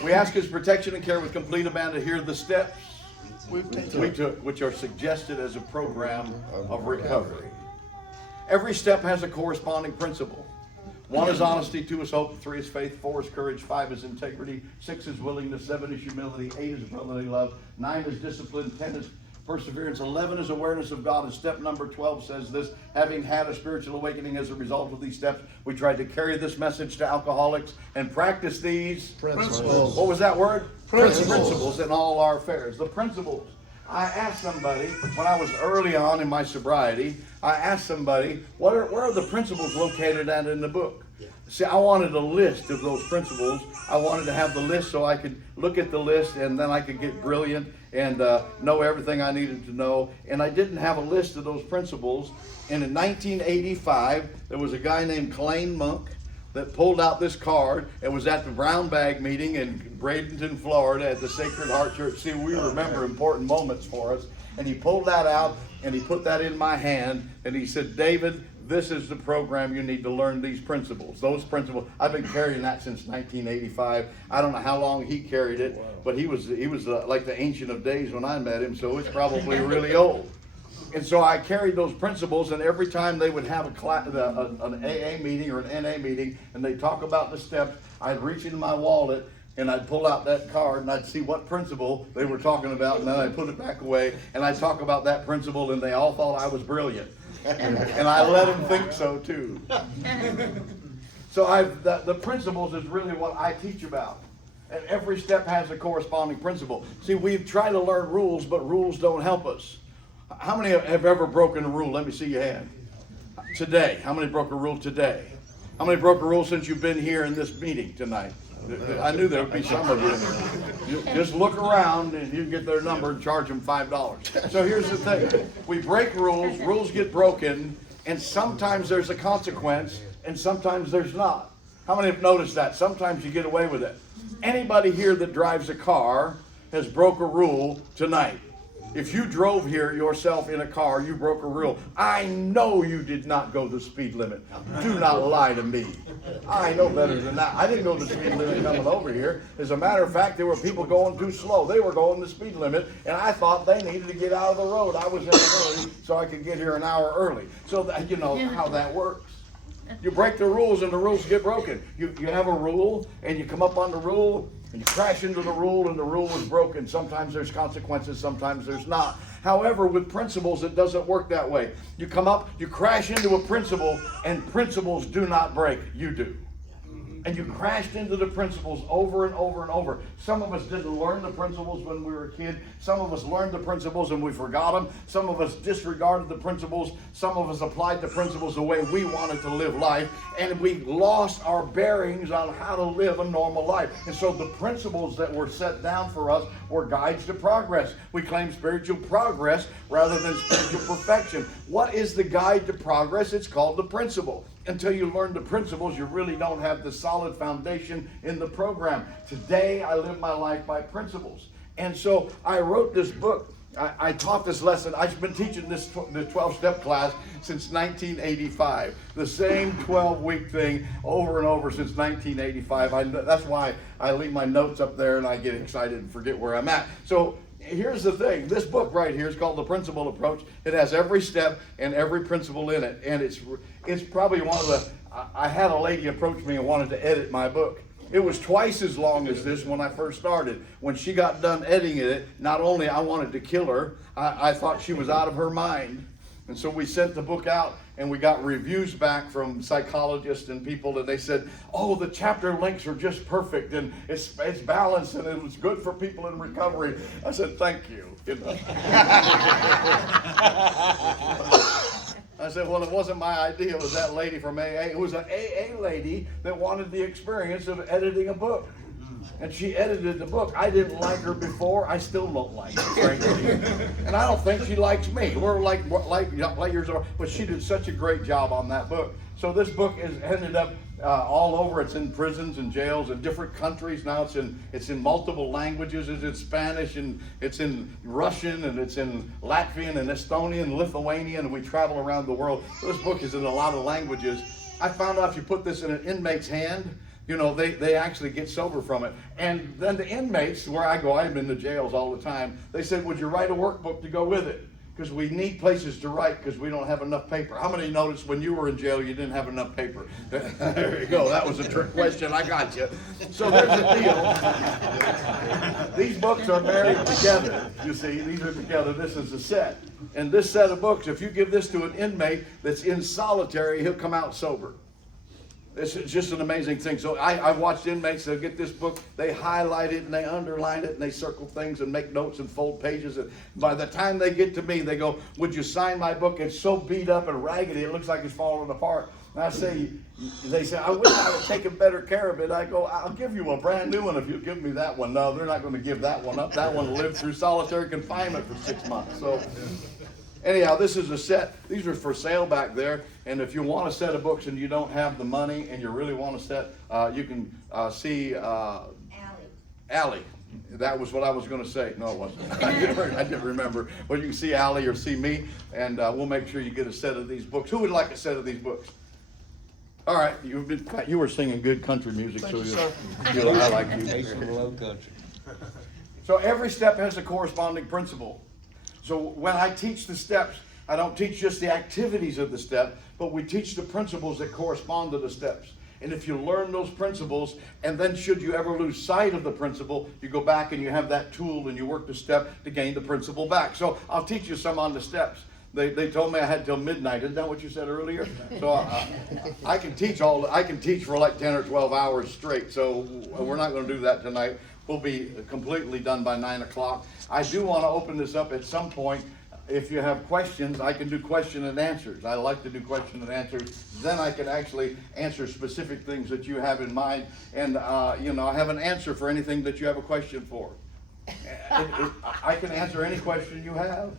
We ask his protection and care with complete abandon. Here are the steps we took, which are suggested as a program of recovery. Every step has a corresponding principle. 1 is honesty, 2 is hope, 3 is faith, 4 is courage, 5 is integrity, 6 is willingness, 7 is humility, 8 is brotherly love, 9 is discipline, 10 is perseverance, 11 is awareness of God, and step number 12 says this: having had a spiritual awakening as a result of these steps, we tried to carry this message to alcoholics and practice these principles. What was that word? Principles in all our affairs. The principles. I asked somebody, when I was early on in my sobriety, I asked somebody, where are the principles located at in the book? See, I wanted a list of those principles. I wanted to have the list so I could look at the list and then I could get brilliant and know everything I needed to know. And I didn't have a list of those principles. And in 1985, there was a guy named Clayne Monk that pulled out this card and was at the brown bag meeting in Bradenton, Florida at the Sacred Heart Church. See, we remember important moments for us. And he pulled that out and he put that in my hand and he said, David, this is the program you need to learn these principles. Those principles, I've been carrying that since 1985. I don't know how long he carried it, but he was like the Ancient of Days when I met him, so it's probably really old. And so I carried those principles, and every time they would have an AA meeting or an NA meeting, and they'd talk about the steps, I'd reach into my wallet, and I'd pull out that card, and I'd see what principle they were talking about, and then I'd put it back away, and I'd talk about that principle, and they all thought I was brilliant. And I let them think so, too. So the principles is really what I teach about. And every step has a corresponding principle. See, we've tried to learn rules, but rules don't help us. How many have ever broken a rule? Let me see your hand. Today. How many broke a rule today? How many broke a rule since you've been here in this meeting tonight? I knew there would be some of you. Just look around and you can get their number and charge them $5. So here's the thing. We break rules, rules get broken, and sometimes there's a consequence, and sometimes there's not. How many have noticed that? Sometimes you get away with it. Anybody here that drives a car has broke a rule tonight. If you drove here yourself in a car, you broke a rule. I know you did not go the speed limit. Do not lie to me. I know better than that. I didn't go the speed limit coming over here. As a matter of fact, there were people going too slow. They were going the speed limit, and I thought they needed to get out of the road. I was in a hurry so I could get here an hour early. So that, you know how that works. You break the rules and the rules get broken. You have a rule and you come up on the rule and you crash into the rule and the rule is broken. Sometimes there's consequences, sometimes there's not. However, with principles, it doesn't work that way. You come up, you crash into a principle, and principles do not break. You do. And you crashed into the principles over and over and over. Some of us didn't learn the principles when we were a kid. Some of us learned the principles and we forgot them. Some of us disregarded the principles. Some of us applied the principles the way we wanted to live life. And we lost our bearings on how to live a normal life. And so the principles that were set down for us were guides to progress. We claim spiritual progress rather than spiritual perfection. What is the guide to progress? It's called the principle. Until you learn the principles, you really don't have the solid foundation in the program. Today, I live my life by principles. And so I wrote this book. I taught this lesson. I've been teaching the 12-step class since 1985. The same 12-week thing over and over since 1985. That's why I leave my notes up there and I get excited and forget where I'm at. So here's the thing. This book right here is called The Principle Approach. It has every step and every principle in it. And it's probably one of the, I had a lady approach me and wanted to edit my book. It was twice as long as this when I first started. When she got done editing it, not only I wanted to kill her, I thought she was out of her mind. And so we sent the book out and we got reviews back from psychologists and people, and they said, oh, the chapter links are just perfect and it's balanced and it was good for people in recovery. I said, thank you. I said, well, it wasn't my idea. It was that lady from AA. It was an AA lady that wanted the experience of editing a book. And she edited the book. I didn't like her before. I still don't like her, frankly. And I don't think she likes me. We're like years old. But she did such a great job on that book. So this book has ended up all over. It's in prisons and jails in different countries now. It's in multiple languages. It's in Spanish and it's in Russian and it's in Latvian and Estonian and Lithuanian, and we travel around the world. So this book is in a lot of languages. I found out if you put this in an inmate's hand, you know, they actually get sober from it. And then the inmates, where I go, I'm in the jails all the time, they said, would you write a workbook to go with it? Because we need places to write because we don't have enough paper. How many noticed when you were in jail you didn't have enough paper? There you go. That was a trick question. I got you. So there's a deal. These books are married together. You see, these are together. This is a set. And this set of books, if you give this to an inmate that's in solitary, he'll come out sober. It's just an amazing thing. So I've watched inmates that get this book, they highlight it and they underline it and they circle things and make notes and fold pages. And by the time they get to me, they go, would you sign my book? It's so beat up and raggedy, it looks like it's falling apart. And I say, they say, I wish I had taken better care of it. I go, I'll give you a brand new one if you give me that one. No, they're not going to give that one up. That one lived through solitary confinement for 6 months. So anyhow, this is a set. These are for sale back there. And if you want a set of books and you don't have the money and you really want a set, you can see Allie. That was what I was going to say. No, it wasn't. I didn't remember. But you can see Allie or see me, and we'll make sure you get a set of these books. Who would like a set of these books? All right, you were singing good country music, so I like you. So every step has a corresponding principle. So when I teach the steps, I don't teach just the activities of the step, but we teach the principles that correspond to the steps. And if you learn those principles, and then should you ever lose sight of the principle, you go back and you have that tool and you work the step to gain the principle back. So I'll teach you some on the steps. They told me I had till midnight. Isn't that what you said earlier? So I can teach for like 10 or 12 hours straight. So we're not going to do that tonight. We'll be completely done by 9 o'clock. I do want to open this up at some point. If you have questions, I can do question and answers. I like to do question and answers. Then I can actually answer specific things that you have in mind. And, I have an answer for anything that you have a question for. I can answer any question you have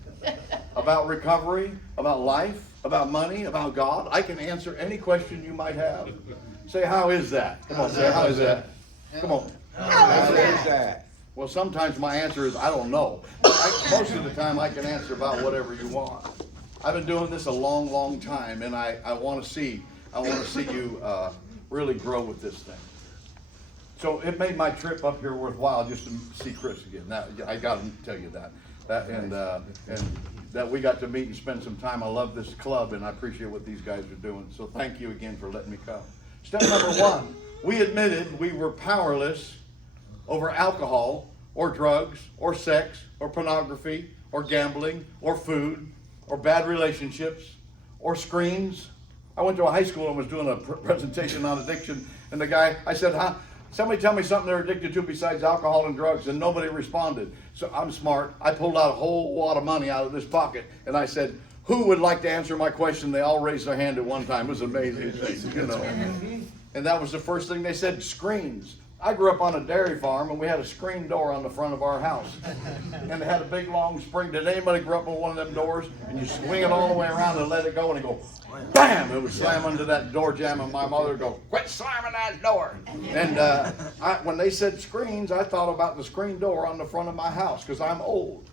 about recovery, about life, about money, about God. I can answer any question you might have. Say, how is that? Come on, say, how is that? Come on. How is that? Well, sometimes my answer is, I don't know. Most of the time I can answer about whatever you want. I've been doing this a long, long time, and I want to see you really grow with this thing. So it made my trip up here worthwhile just to see Chris again. Now, I got to tell you that. And that we got to meet and spend some time. I love this club, and I appreciate what these guys are doing. So thank you again for letting me come. Step number one, we admitted we were powerless over alcohol or drugs or sex or pornography or gambling or food or bad relationships or screens. I went to a high school and was doing a presentation on addiction, and the guy, I said, huh? Somebody tell me something they're addicted to besides alcohol and drugs, and nobody responded. So I'm smart. I pulled out a whole wad of money out of this pocket, and I said, who would like to answer my question? They all raised their hand at one time. It was an amazing thing, you know. And that was the first thing they said, screens. I grew up on a dairy farm, and we had a screen door on the front of our house. And it had a big, long spring. Did anybody grow up on one of them doors? And you swing it all the way around and let it go, and it go, bam! It would slam into that door jamb, and my mother would go, quit slamming that door! And when they said screens, I thought about the screen door on the front of my house, because I'm old.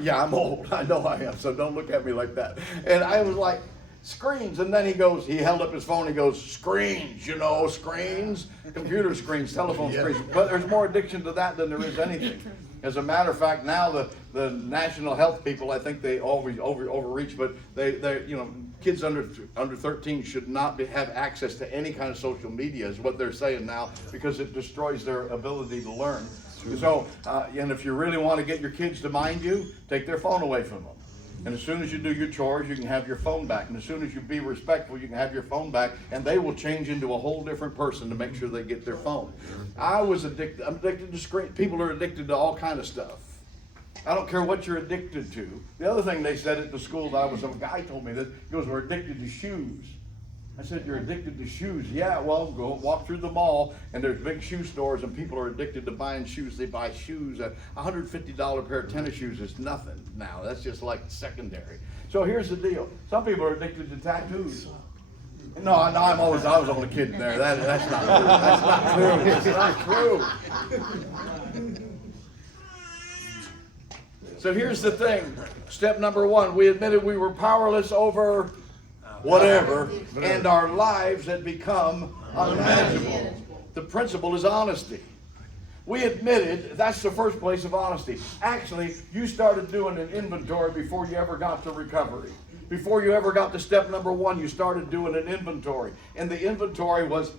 Yeah, I'm old. I know I am, so don't look at me like that. And I was like, screens. And then he held up his phone, he goes, screens, you know, screens, computer screens, telephone screens. But there's more addiction to that than there is anything. As a matter of fact, now the national health people, I think they always overreach, but they you know, kids under 13 should not have access to any kind of social media is what they're saying now, because it destroys their ability to learn. So, and if you really want to get your kids to mind you, take their phone away from them. And as soon as you do your chores, you can have your phone back. And as soon as you be respectful, you can have your phone back. And they will change into a whole different person to make sure they get their phone. I'm addicted to screen. People are addicted to all kind of stuff. I don't care what you're addicted to. The other thing they said at the school that I was, a guy told me this, he goes, we're addicted to shoes. I said, you're addicted to shoes? Yeah, well, go walk through the mall, and there's big shoe stores, and people are addicted to buying shoes. They buy shoes. A $150 pair of tennis shoes is nothing now. That's just like secondary. So here's the deal. Some people are addicted to tattoos. No, I was only kidding there. That's not true. That's not true. It's not true. So here's the thing. Step number one, we admitted we were powerless over whatever, and our lives had become unmanageable. The principle is honesty. We admitted that's the first place of honesty. Actually, you started doing an inventory before you ever got to recovery. Before you ever got to step number one, you started doing an inventory. And the inventory was,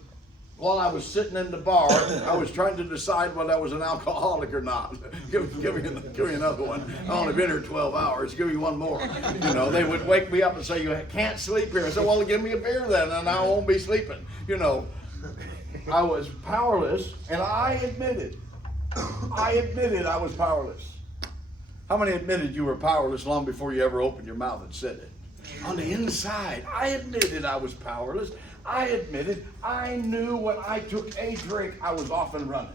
while I was sitting in the bar, I was trying to decide whether I was an alcoholic or not. Give me another one. I've only been here 12 hours. Give me one more. You know, they would wake me up and say, you can't sleep here. I said, well, give me a beer then, and I won't be sleeping. You know, I was powerless, and I admitted I was powerless. How many admitted you were powerless long before you ever opened your mouth and said it? On the inside, I admitted I was powerless. I admitted I knew when I took a drink, I was off and running.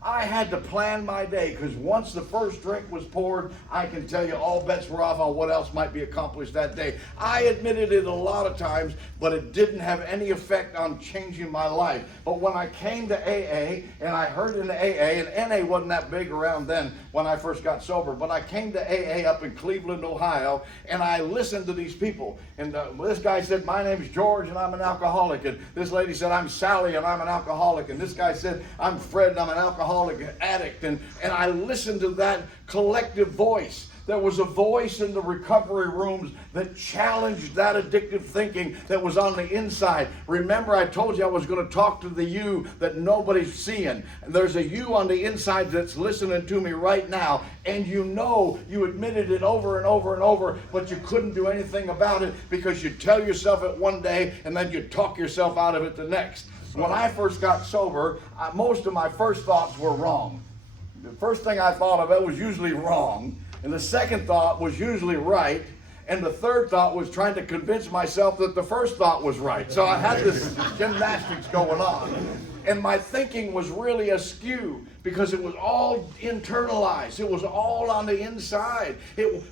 I had to plan my day, because once the first drink was poured, I can tell you all bets were off on what else might be accomplished that day. I admitted it a lot of times, but it didn't have any effect on changing my life. But when I came to AA, and I heard in the AA, and NA wasn't that big around then when I first got sober, but I came to AA up in Cleveland, Ohio, and I listened to these people. And this guy said, my name's George, and I'm an alcoholic. And this lady said, I'm Sally, and I'm an alcoholic. And this guy said, I'm Fred, and I'm an alcoholic addict. And I listened to that collective voice. There was a voice in the recovery rooms that challenged that addictive thinking that was on the inside. Remember, I told you I was going to talk to the you that nobody's seeing. And there's a you on the inside that's listening to me right now. And you know, you admitted it over and over and over, but you couldn't do anything about it because you tell yourself it one day and then you talk yourself out of it the next. When I first got sober, most of my first thoughts were wrong. The first thing I thought of, it was usually wrong. And the second thought was usually right. And the third thought was trying to convince myself that the first thought was right. So I had this gymnastics going on. And my thinking was really askew because it was all internalized. It was all on the inside.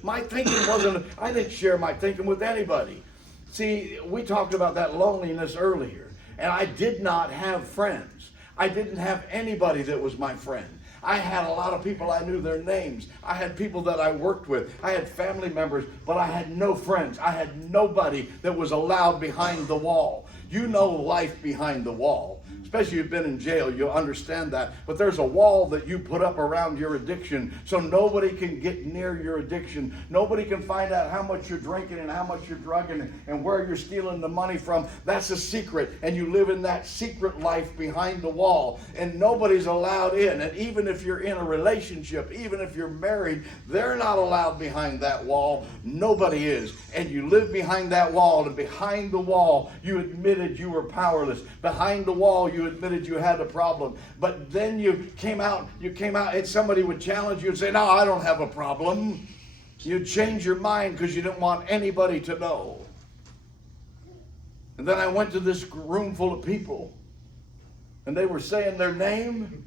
My thinking wasn't, I didn't share my thinking with anybody. See, we talked about that loneliness earlier. And I did not have friends. I didn't have anybody that was my friend. I had a lot of people, I knew their names. I had people that I worked with. I had family members, but I had no friends. I had nobody that was allowed behind the wall. You know life behind the wall. Especially if you've been in jail, you'll understand that. But there's a wall that you put up around your addiction so nobody can get near your addiction. Nobody can find out how much you're drinking and how much you're drugging and where you're stealing the money from. That's a secret. And you live in that secret life behind the wall. And nobody's allowed in. And even if you're in a relationship, even if you're married, they're not allowed behind that wall. Nobody is. And you live behind that wall. And behind the wall, you admitted you were powerless. Behind the wall, you admitted you had a problem. But then you came out and somebody would challenge you and say, no, I don't have a problem. You'd change your mind because you didn't want anybody to know. And then I went to this room full of people, and they were saying their name,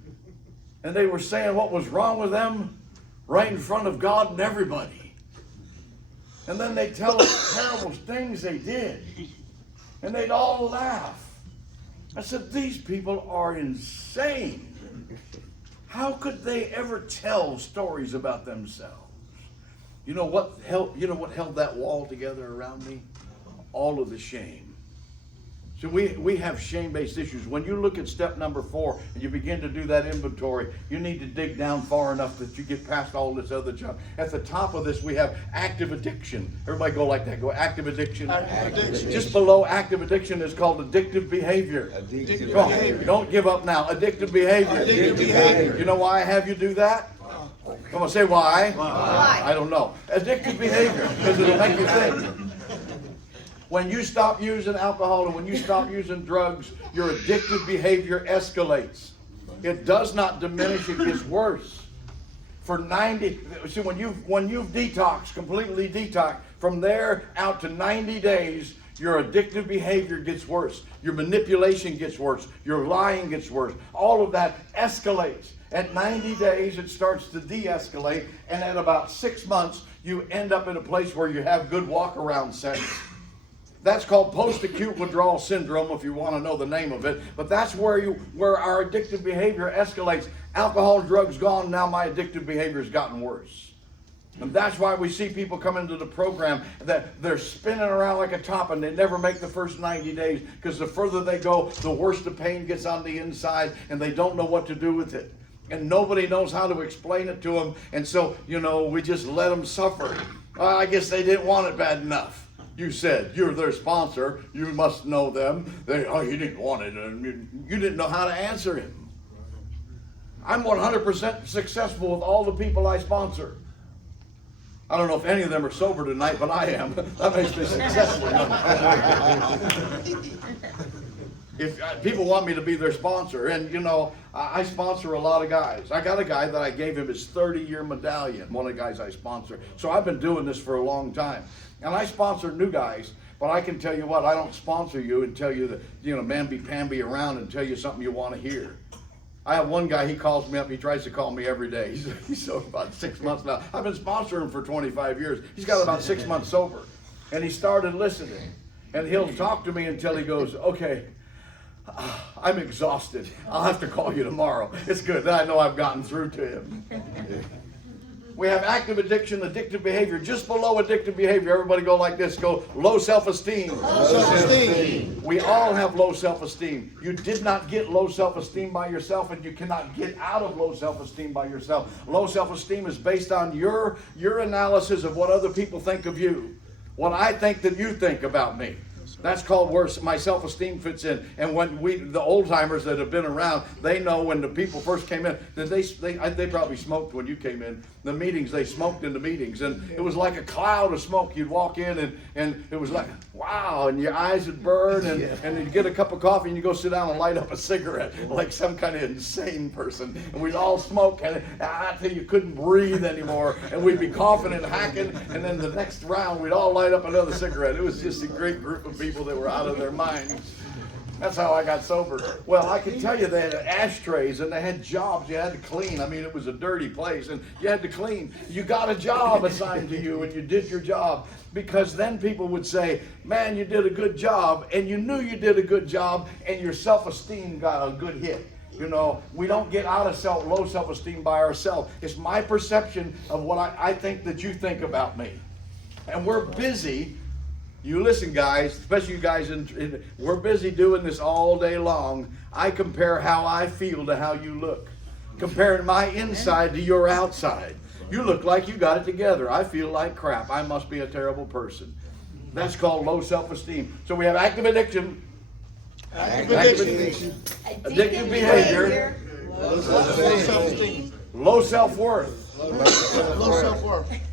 and they were saying what was wrong with them right in front of God and everybody. And then they tell us terrible things they did, and they'd all laugh. I said, these people are insane. How could they ever tell stories about themselves? You know what held that wall together around me? All of the shame. So we have shame-based issues. When you look at step number 4 and you begin to do that inventory, you need to dig down far enough that you get past all this other junk. At the top of this, we have active addiction. Everybody go like that. Go active addiction. Active addiction. Just below active addiction is called addictive behavior. Addictive Come on, behavior. don't give up now. Addictive behavior. Addictive behavior. You know why I have you do that? Come on, say why. Why? I don't know. Addictive behavior, because it'll make you think. When you stop using alcohol and when you stop using drugs, your addictive behavior escalates. It does not diminish, it gets worse. For 90, see, when you've detoxed, completely detoxed, from there out to 90 days, your addictive behavior gets worse. Your manipulation gets worse. Your lying gets worse. All of that escalates. At 90 days, it starts to de-escalate, and at about 6 months, you end up in a place where you have good walk-around sex. That's called post-acute withdrawal syndrome, if you want to know the name of it. But that's where our addictive behavior escalates. Alcohol and drugs gone, now my addictive behavior has gotten worse. And that's why we see people come into the program that they're spinning around like a top and they never make the first 90 days because the further they go, the worse the pain gets on the inside and they don't know what to do with it. And nobody knows how to explain it to them. And so, we just let them suffer. I guess they didn't want it bad enough. You said you're their sponsor. You must know them. You didn't want it. And you didn't know how to answer him. I'm 100% successful with all the people I sponsor. I don't know if any of them are sober tonight, but I am. That makes me successful. If people want me to be their sponsor, and I sponsor a lot of guys. I got a guy that I gave him his 30-year medallion, one of the guys I sponsor. So I've been doing this for a long time. And I sponsor new guys, but I can tell you what, I don't sponsor you and tell you that, mamby-pamby around and tell you something you want to hear. I have one guy, he calls me up, he tries to call me every day. He's sober about 6 months now. I've been sponsoring him for 25 years. He's got about 6 months sober. And he started listening. And he'll talk to me until he goes, okay, I'm exhausted. I'll have to call you tomorrow. It's good. Then I know I've gotten through to him. We have active addiction, addictive behavior. Just below addictive behavior, everybody go like this. Go low self-esteem. Low self-esteem. We all have low self-esteem. You did not get low self-esteem by yourself, and you cannot get out of low self-esteem by yourself. Low self-esteem is based on your analysis of what other people think of you. What I think that you think about me. That's called where my self-esteem fits in. And when the old-timers that have been around, they know when the people first came in, that they probably smoked when you came in. The meetings, they smoked in the meetings. And it was like a cloud of smoke. You'd walk in and it was like, wow, and your eyes would burn. And you'd get a cup of coffee and you go sit down and light up a cigarette like some kind of insane person. And we'd all smoke until you couldn't breathe anymore. And we'd be coughing and hacking. And then the next round, we'd all light up another cigarette. It was just a great group of people that were out of their minds. That's how I got sober. Well, I can tell you they had ashtrays and they had jobs you had to clean. I mean, it was a dirty place and you had to clean. You got a job assigned to you and you did your job, because then people would say, man, you did a good job, and you knew you did a good job and your self-esteem got a good hit. We don't get out of low self-esteem by ourselves. It's my perception of what I think that you think about me. And we're busy. You listen, guys, especially you guys, we're busy doing this all day long. I compare how I feel to how you look. Comparing my inside to your outside. You look like you got it together. I feel like crap. I must be a terrible person. That's called low self-esteem. So we have active addiction. Addictive behavior. Low self-esteem. Low self-worth. Low self-worth.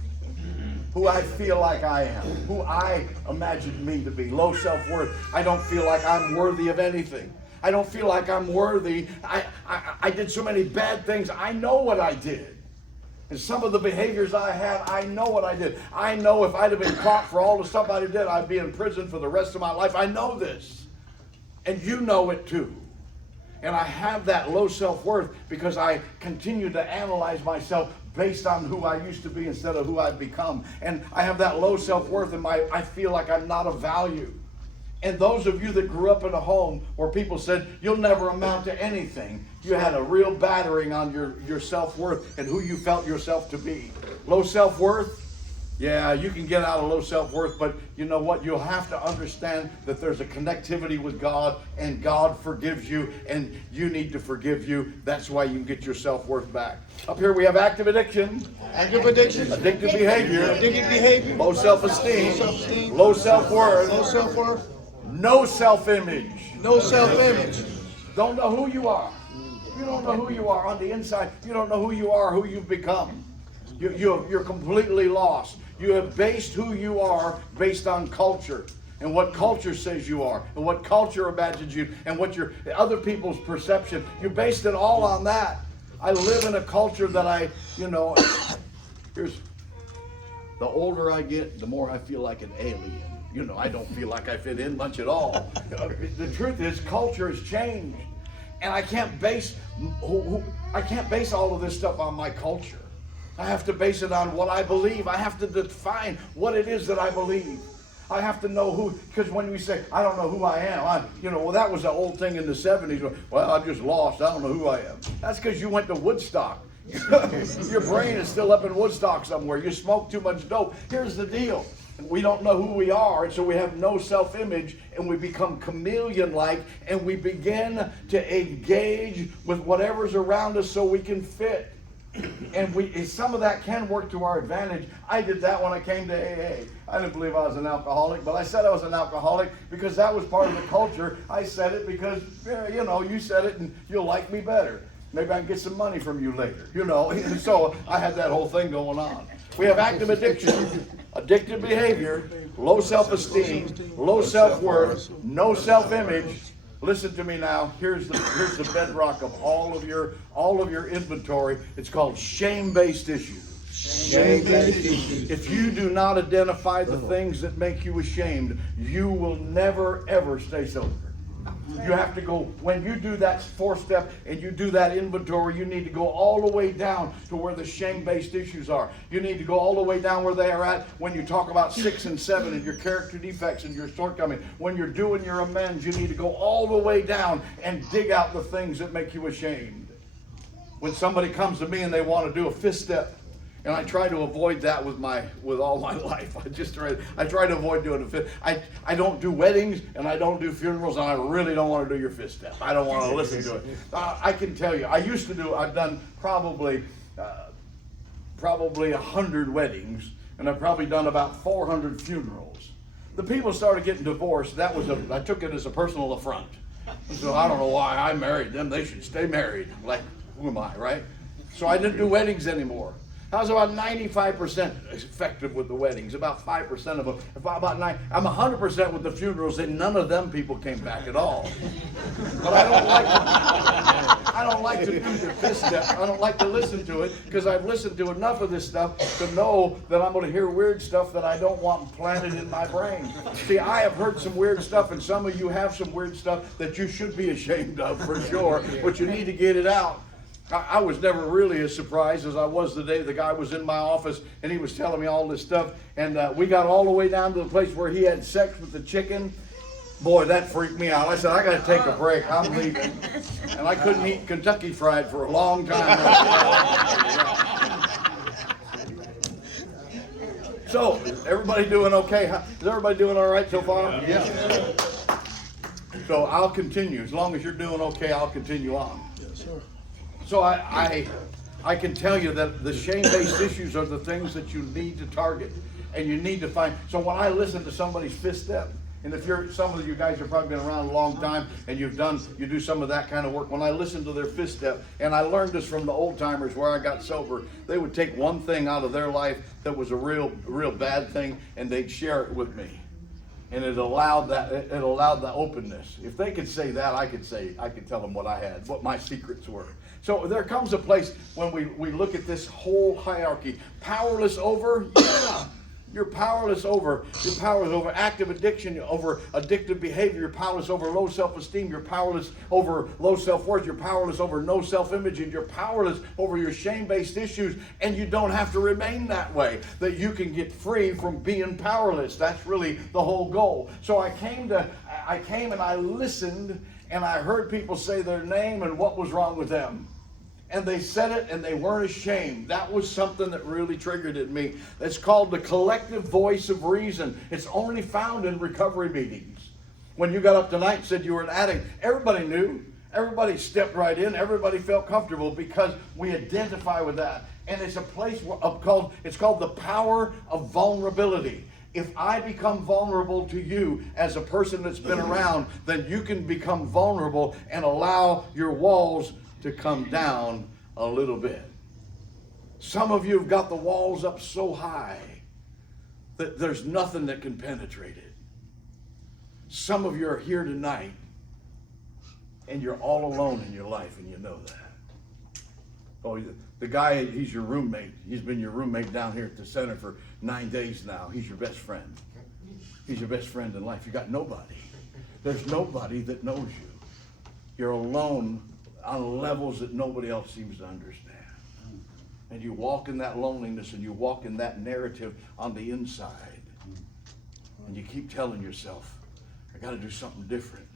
Who I feel like I am. Who I imagine me to be. Low self-worth. I don't feel like I'm worthy of anything. I don't feel like I'm worthy. I did so many bad things. I know what I did. And some of the behaviors I had, I know what I did. I know if I'd have been caught for all the stuff I did, I'd be in prison for the rest of my life. I know this. And you know it too. And I have that low self-worth because I continue to analyze myself based on who I used to be instead of who I've become. And I have that low self-worth and I feel like I'm not of value. And those of you that grew up in a home where people said, you'll never amount to anything, you had a real battering on your self-worth and who you felt yourself to be. Low self-worth? Yeah, you can get out of low self-worth, but you know what? You'll have to understand that there's a connectivity with God, and God forgives you, and you need to forgive you. That's why you can get your self-worth back. Up here we have active addiction. Active addiction. Addictive behavior. Addictive behavior. Low self-esteem. Low self-esteem. Low self-worth. Low self-worth. No self-image. No self-image. Don't know who you are. You don't know who you are on the inside. You don't know who you are, who you've become. You're completely lost. You have based who you are based on culture and what culture says you are and what culture imagines you and what your other people's perception. You based it all on that. I live in a culture that here's the older I get, the more I feel like an alien. I don't feel like I fit in much at all. The truth is, culture has changed, and I can't base all of this stuff on my culture. I have to base it on what I believe. I have to define what it is that I believe. I have to know who, because when we say, I don't know who I am, that was the old thing in the 70s. Well, I'm just lost. I don't know who I am. That's because you went to Woodstock. Your brain is still up in Woodstock somewhere. You smoke too much dope. Here's the deal. We don't know who we are, and so we have no self-image, and we become chameleon-like, and we begin to engage with whatever's around us so we can fit. And some of that can work to our advantage. I did that when I came to AA. I didn't believe I was an alcoholic, but I said I was an alcoholic because that was part of the culture. I said it because, you said it and you'll like me better. Maybe I can get some money from you later, So I had that whole thing going on. We have active addiction, addictive behavior, low self-esteem, low self-worth, no self-image. Listen to me now. Here's the bedrock of all of your inventory. It's called shame-based issues. Shame-based issues. If you do not identify the things that make you ashamed, you will never ever stay sober. You have to go, when you do that 4-step and you do that inventory, you need to go all the way down to where the shame-based issues are. You need to go all the way down where they are at when you talk about 6 and 7 and your character defects and your shortcomings. When you're doing your amends, you need to go all the way down and dig out the things that make you ashamed. When somebody comes to me and they want to do a 5th step, and I try to avoid that with all my life. I try to avoid doing a 5th. I don't do weddings and I don't do funerals, and I really don't want to do your 5th step. I don't want to listen to it. I can tell you, I've done probably 100 weddings, and I've probably done about 400 funerals. The people started getting divorced. I took it as a personal affront. So I don't know why I married them. They should stay married. Like, who am I, right? So I didn't do weddings anymore. I was about 95% effective with the weddings, about 5% of them. I'm 100% with the funerals, and none of them people came back at all. But I don't like to do the 5th step. I don't like to listen to it because I've listened to enough of this stuff to know that I'm going to hear weird stuff that I don't want planted in my brain. See, I have heard some weird stuff, and some of you have some weird stuff that you should be ashamed of for sure, but you need to get it out. I was never really as surprised as I was the day the guy was in my office and he was telling me all this stuff, and we got all the way down to the place where he had sex with the chicken. Boy, that freaked me out. I said, I got to take a break. I'm leaving. And I couldn't eat Kentucky Fried for a long time. So, everybody doing okay? Is everybody doing all right so far? Yeah. So I'll continue. As long as you're doing okay, I'll continue on. Yes, sir. So I can tell you that the shame-based issues are the things that you need to target and you need to find. So when I listen to somebody's fifth step, and if some of you guys have probably been around a long time and you do some of that kind of work. When I listen to their fifth step, and I learned this from the old timers where I got sober, they would take one thing out of their life that was a real bad thing, and they'd share it with me. And it allowed the openness. If they could say that, I could tell them what I had, what my secrets were. So there comes a place when we look at this whole hierarchy. Powerless over, yeah. You're powerless over active addiction, over addictive behavior. You're powerless over low self-esteem. You're powerless over low self-worth. You're powerless over no self-image. And you're powerless over your shame-based issues. And you don't have to remain that way. That you can get free from being powerless. That's really the whole goal. So I came and I listened, and I heard people say their name and what was wrong with them. And they said it and they weren't ashamed. That was something that really triggered it in me. It's called the collective voice of reason. It's only found in recovery meetings. When you got up tonight and said you were an addict, everybody knew. Everybody stepped right in. Everybody felt comfortable because we identify with that. And it's a place it's called the power of vulnerability. If I become vulnerable to you as a person that's been around, then you can become vulnerable and allow your walls to come down a little bit. Some of you have got the walls up so high that there's nothing that can penetrate it. Some of you are here tonight and you're all alone in your life and you know that. Oh, the guy, he's your roommate. He's been your roommate down here at the center for 9 days now. He's your best friend. He's your best friend in life. You got nobody. There's nobody that knows you. You're alone on levels that nobody else seems to understand. And you walk in that loneliness and you walk in that narrative on the inside. And you keep telling yourself, I got to do something different.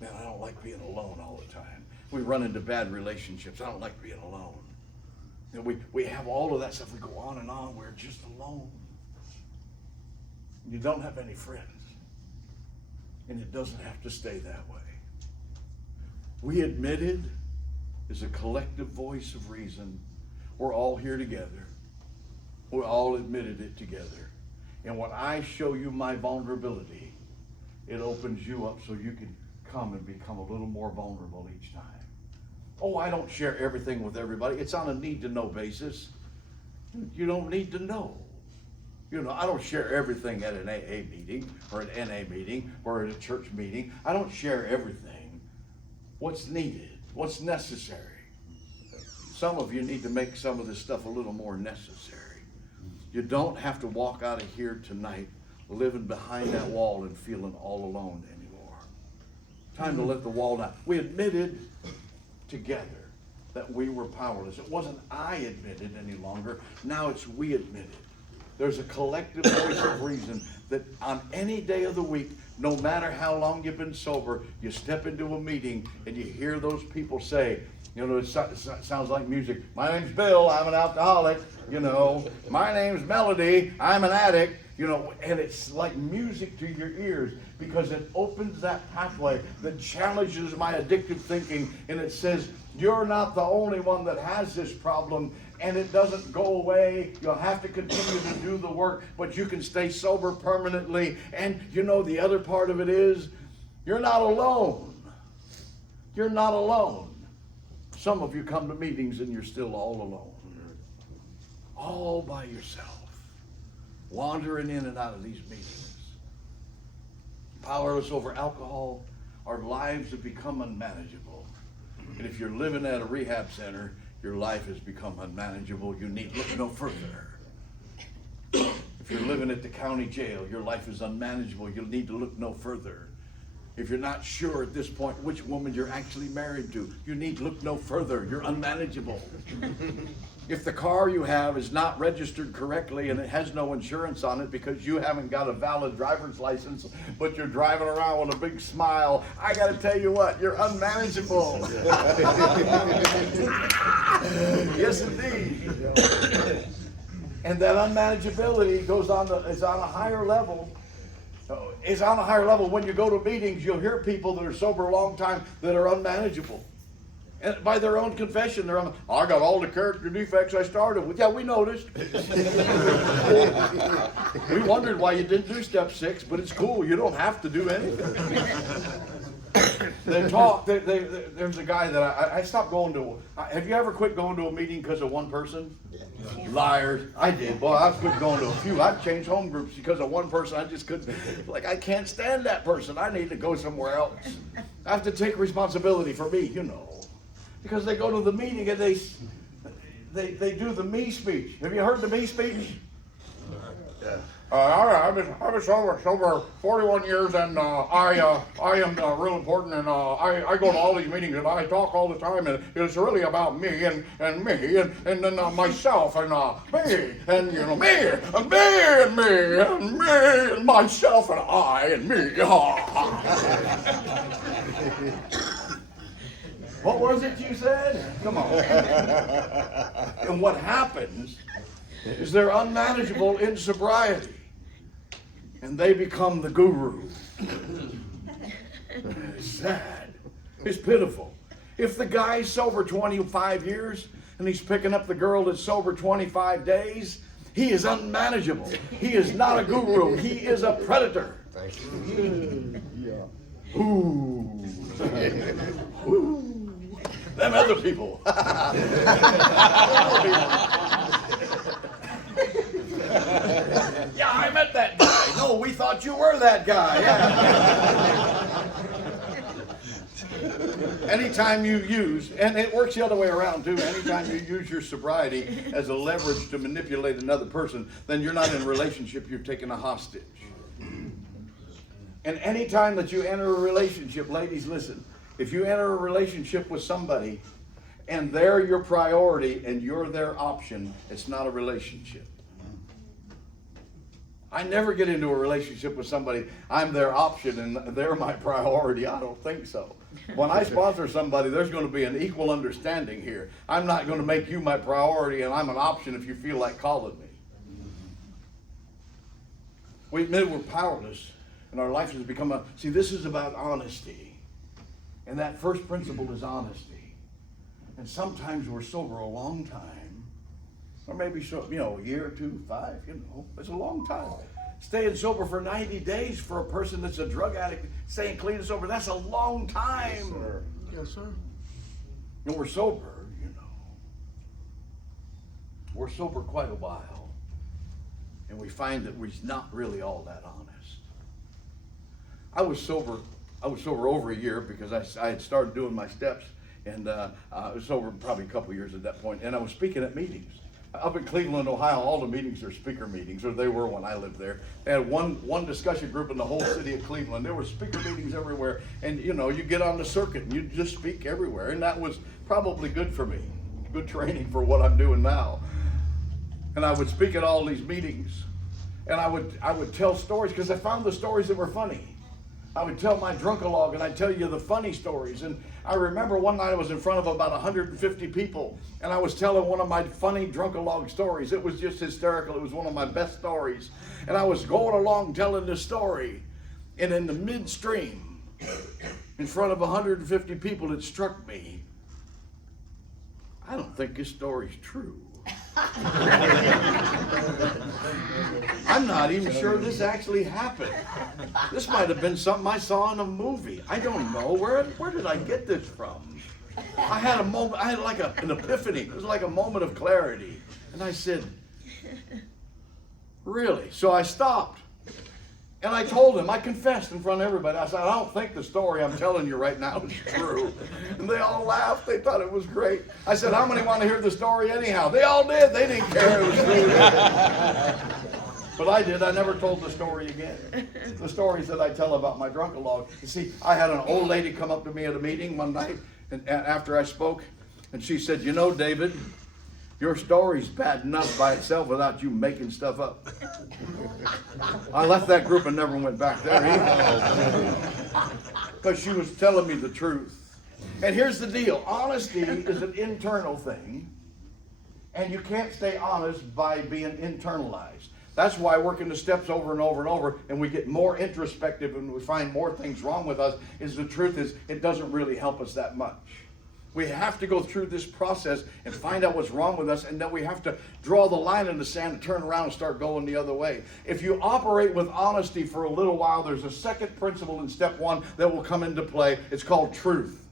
Man, I don't like being alone all the time. We run into bad relationships. I don't like being alone. You know, we have all of that stuff. We go on and on. We're just alone. You don't have any friends. And it doesn't have to stay that way. We admitted as a collective voice of reason, we're all here together. We all admitted it together. And when I show you my vulnerability, it opens you up so you can come and become a little more vulnerable each time. Oh, I don't share everything with everybody. It's on a need-to-know basis. You don't need to know. You know, I don't share everything at an AA meeting or an NA meeting or at a church meeting. I don't share everything. What's needed? What's necessary? Some of you need to make some of this stuff a little more necessary. You don't have to walk out of here tonight living behind that wall and feeling all alone anymore. Time to let the wall down. We admitted together that we were powerless. It wasn't I admitted any longer. Now it's we admitted. There's a collective voice of reason that on any day of the week, no matter how long you've been sober, you step into a meeting and you hear those people say, you know, it sounds like music. My name's Bill, I'm an alcoholic. You know, my name's Melody, I'm an addict. You know, and it's like music to your ears because it opens that pathway that challenges my addictive thinking, and it says, you're not the only one that has this problem, and it doesn't go away. You'll have to continue to do the work, but you can stay sober permanently. And you know, the other part of it is, you're not alone. You're not alone. Some of you come to meetings and you're still all alone. All by yourself. Wandering in and out of these meetings. Powerless over alcohol. Our lives have become unmanageable. And if you're living at a rehab center, your life has become unmanageable. You need look no further. If you're living at the county jail, your life is unmanageable. You'll need to look no further. If you're not sure at this point which woman you're actually married to, you need to look no further. You're unmanageable. If the car you have is not registered correctly and it has no insurance on it because you haven't got a valid driver's license, but you're driving around with a big smile, I got to tell you what, you're unmanageable. Yes, indeed. And that unmanageability is on a higher level. Is on a higher level. When you go to meetings, you'll hear people that are sober a long time that are unmanageable. And by their own confession, I got all the character defects I started with. Yeah, we noticed. We wondered why you didn't do step 6, but it's cool. You don't have to do anything. They talk. There's a guy that I stopped going to. Have you ever quit going to a meeting because of one person? Yeah. Liars. I did. Boy, I've quit going to a few. I've changed home groups because of one person. I just couldn't. Like, I can't stand that person. I need to go somewhere else. I have to take responsibility for me, you know. Because they go to the meeting and they do the me speech. Have you heard the me speech? Yeah. I've been sober 41 years, and I am real important, and I go to all these meetings, and I talk all the time, and it's really about me and me and then myself and me and you know me and me and me and me and myself and I and me. What was it you said? Come on. And what happens is they're unmanageable in sobriety. And they become the guru. It's sad. It's pitiful. If the guy's sober 25 years and he's picking up the girl that's sober 25 days, he is unmanageable. He is not a guru. He is a predator. Thank you. Ooh. Ooh. Them other people. Yeah, I met that guy. No, we thought you were that guy. Yeah. Anytime you use, and it works the other way around too, anytime you use your sobriety as a leverage to manipulate another person, then you're not in a relationship, you're taking a hostage. And anytime that you enter a relationship, ladies, listen, if you enter a relationship with somebody and they're your priority and you're their option, it's not a relationship. I never get into a relationship with somebody, I'm their option and they're my priority. I don't think so. When I sponsor somebody, there's going to be an equal understanding here. I'm not going to make you my priority and I'm an option if you feel like calling me. We admit we're powerless and our life has become see, this is about honesty. And that first principle is honesty. And sometimes we're sober a long time. Or maybe, so, a year or 2, 5, it's a long time. Staying sober for 90 days for a person that's a drug addict, staying clean and sober, that's a long time. Yes, sir. Yes, sir. And we're sober, We're sober quite a while. And we find that we're not really all that honest. I was sober over a year because I had started doing my steps, and I was sober probably a couple years at that point, and I was speaking at meetings. Up in Cleveland, Ohio, all the meetings are speaker meetings, or they were when I lived there. They had one discussion group in the whole city of Cleveland. There were speaker meetings everywhere, and you get on the circuit and you just speak everywhere, and that was probably good for me, good training for what I'm doing now. And I would speak at all these meetings, and I would tell stories because I found the stories that were funny. I would tell my drunk-a-log, and I'd tell you the funny stories. And I remember one night I was in front of about 150 people, and I was telling one of my funny drunk-a-log stories. It was just hysterical. It was one of my best stories. And I was going along telling this story, and in the midstream, in front of 150 people, it struck me, I don't think this story's true. I'm not even sure this actually happened. This might have been something I saw in a movie. I don't know. Where did I get this from? I had a moment, I had like an epiphany. It was like a moment of clarity. And I said, really? So I stopped. And I told him, I confessed in front of everybody. I said, I don't think the story I'm telling you right now is true. And they all laughed. They thought it was great. I said, how many want to hear the story anyhow? They all did. They didn't care it was true. But I did. I never told the story again. The stories that I tell about my drunk-a-log. You see, I had an old lady come up to me at a meeting one night and after I spoke, and she said, David, your story's bad enough by itself without you making stuff up. I left that group and never went back there either. Because she was telling me the truth. And here's the deal. Honesty is an internal thing. And you can't stay honest by being internalized. That's why working the steps over and over and over, and we get more introspective and we find more things wrong with us, is the truth is it doesn't really help us that much. We have to go through this process and find out what's wrong with us, and then we have to draw the line in the sand and turn around and start going the other way. If you operate with honesty for a little while, there's a second principle in step 1 that will come into play. It's called truth.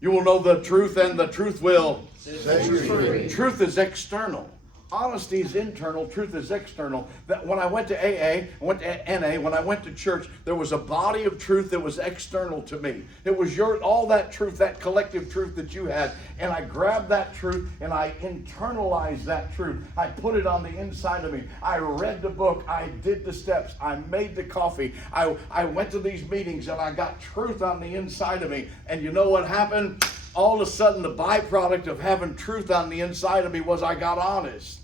You will know the truth, and the truth will set you free. Truth is external. Honesty is internal, truth is external. That when I went to AA, I went to NA, when I went to church, there was a body of truth that was external to me. It was all that truth, that collective truth that you had, and I grabbed that truth and I internalized that truth. I put it on the inside of me. I read the book, I did the steps, I made the coffee, I went to these meetings and I got truth on the inside of me. And you know what happened? All of a sudden, the byproduct of having truth on the inside of me was I got honest.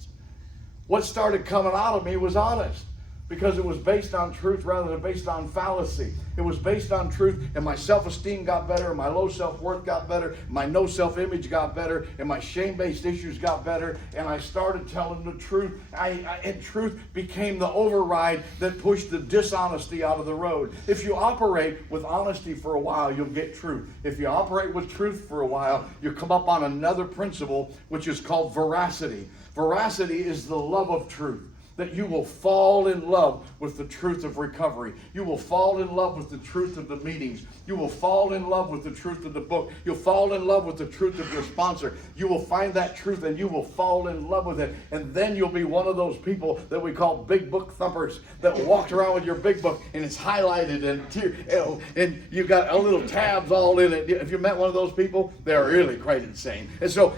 What started coming out of me was honest, because it was based on truth rather than based on fallacy. It was based on truth, and my self-esteem got better, and my low self-worth got better, my no self-image got better, and my shame-based issues got better, and I started telling the truth. And truth became the override that pushed the dishonesty out of the road. If you operate with honesty for a while, you'll get truth. If you operate with truth for a while, you'll come up on another principle, which is called veracity. Veracity is the love of truth. That you will fall in love with the truth of recovery. You will fall in love with the truth of the meetings. You will fall in love with the truth of the book. You'll fall in love with the truth of your sponsor. You will find that truth and you will fall in love with it. And then you'll be one of those people that we call big book thumpers, that walked around with your big book and it's highlighted and you've got a little tabs all in it. If you met one of those people, they're really quite insane. And so,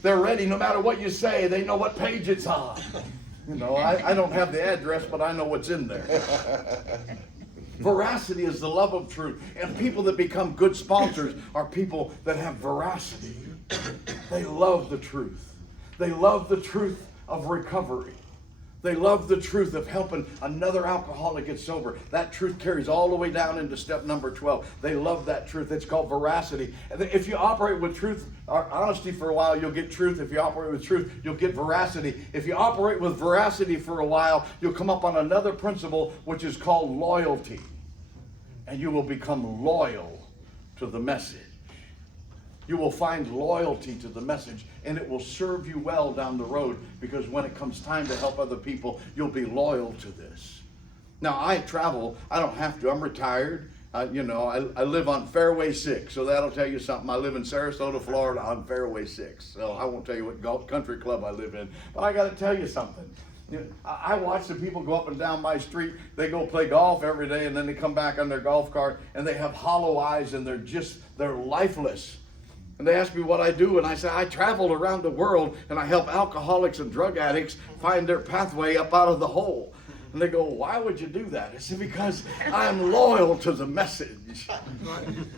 they're ready no matter what you say. They know what page it's on. I don't have the address, but I know what's in there. Veracity is the love of truth. And people that become good sponsors are people that have veracity. They love the truth. They love the truth of recovery. They love the truth of helping another alcoholic get sober. That truth carries all the way down into step number 12. They love that truth. It's called veracity. And if you operate with truth or honesty for a while, you'll get truth. If you operate with truth, you'll get veracity. If you operate with veracity for a while, you'll come up on another principle, which is called loyalty. And you will become loyal to the message. You will find loyalty to the message, and it will serve you well down the road, because when it comes time to help other people, you'll be loyal to this. Now, I travel. I don't have to. I'm retired. I live on Fairway 6, so that'll tell you something. I live in Sarasota, Florida on Fairway 6. So I won't tell you what golf country club I live in, but I got to tell you something. I watch the people go up and down my street. They go play golf every day, and then they come back on their golf cart, and they have hollow eyes, and they're lifeless. And they ask me what I do, and I say I travel around the world and I help alcoholics and drug addicts find their pathway up out of the hole. And they go, why would you do that? I said, because I'm loyal to the message.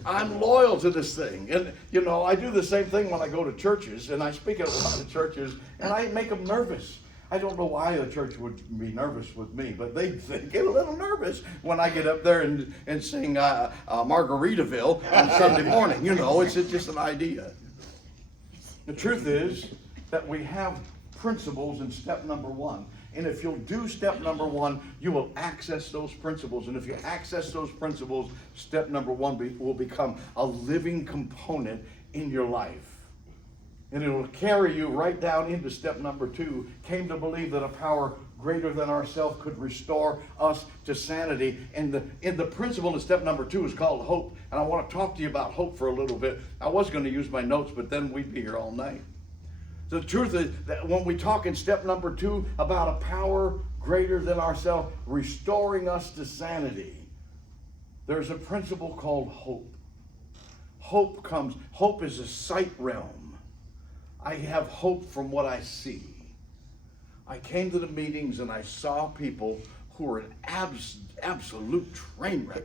I'm loyal to this thing. And, I do the same thing when I go to churches, and I speak at a lot of churches, and I make them nervous. I don't know why the church would be nervous with me, but they get a little nervous when I get up there and sing Margaritaville on Sunday morning. It's just an idea. The truth is that we have principles in step number 1. And if you'll do step number 1, you will access those principles. And if you access those principles, step number 1 will become a living component in your life. And it will carry you right down into step number 2. Came to believe that a power greater than ourselves could restore us to sanity. And the principle in step number 2 is called hope. And I want to talk to you about hope for a little bit. I was going to use my notes, but then we'd be here all night. The truth is that when we talk in step number 2 about a power greater than ourselves restoring us to sanity, there's a principle called hope. Hope is a sight realm. I have hope from what I see. I came to the meetings and I saw people who were an absolute train wreck,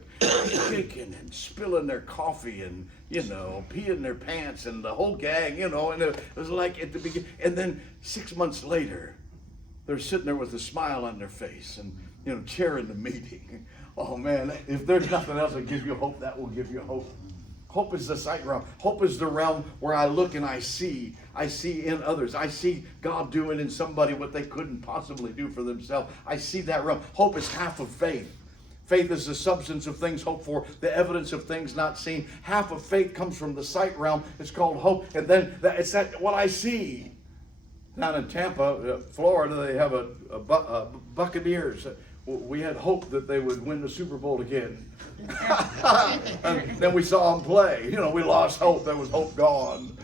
shaking and spilling their coffee and, peeing their pants and the whole gang, and it was like at the beginning. And then 6 months later, they're sitting there with a smile on their face and, chairing the meeting. Oh man, if there's nothing else that gives you hope, that will give you hope. Hope is the sight realm. Hope is the realm where I look and I see in others. I see God doing in somebody what they couldn't possibly do for themselves. I see that realm. Hope is half of faith. Faith is the substance of things hoped for, the evidence of things not seen. Half of faith comes from the sight realm. It's called hope. And then it's that what I see. Down in Tampa, Florida, they have a Buccaneers. We had hope that they would win the Super Bowl again. And then we saw them play. You know, we lost hope. There was hope gone.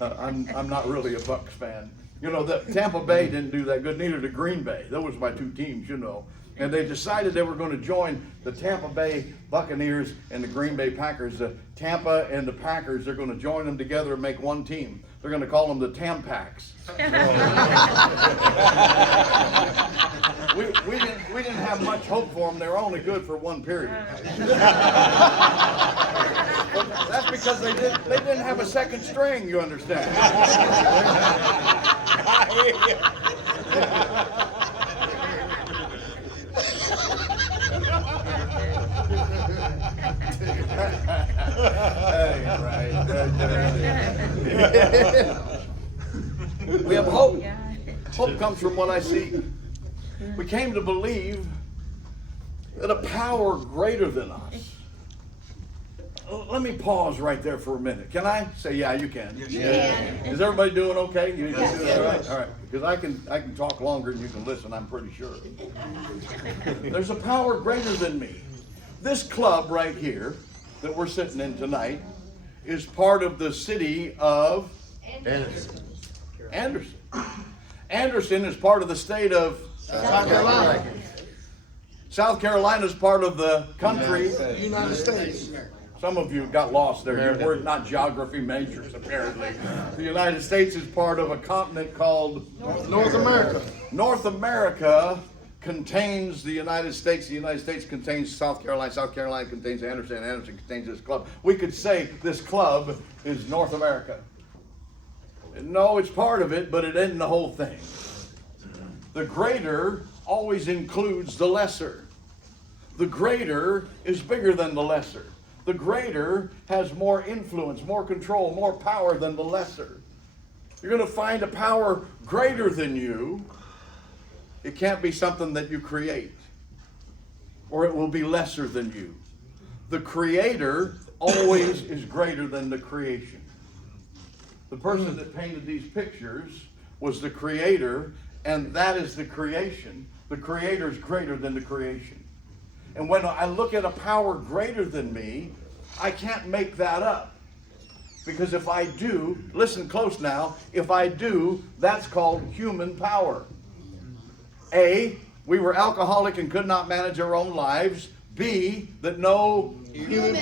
I'm not really a Bucs fan. You know, the Tampa Bay didn't do that good. Neither did Green Bay. Those were my two teams, you know. And they decided they were going to join the Tampa Bay Buccaneers and the Green Bay Packers. The Tampa and the Packers, they're going to join them together and make one team. They're going to call them the Tampacks. we didn't have much hope for them. They were only good for one period. That's because they didn't have a second string, you understand. We have hope. Hope comes from what I see. We came to believe that a power greater than us. Let me pause right there for a minute. Can I? Say, yeah, you can. Yeah. Is everybody doing okay? You Yes. doing all right? All right. Because I can talk longer than you can listen, I'm pretty sure. There's a power greater than me. This club right here that we're sitting in tonight is part of the city of Anderson. Anderson is part of the state of South Carolina. South Carolina is part of the country. United States. Some of you got lost there. You were not geography majors, apparently. The United States is part of a continent called North America. North America contains the United States. The United States contains South Carolina. South Carolina contains Anderson. And Anderson contains this club. We could say this club is North America. No, it's part of it, but it isn't the whole thing. The greater always includes the lesser. The greater is bigger than the lesser. The greater has more influence, more control, more power than the lesser. You're going to find a power greater than you. It can't be something that you create, or it will be lesser than you. The creator always is greater than the creation. The person that painted these pictures was the creator, and that is the creation. The creator is greater than the creation. And when I look at a power greater than me, I can't make that up. Because if I do, listen close now, if I do, that's called human power. A, we were alcoholic and could not manage our own lives. B, that no human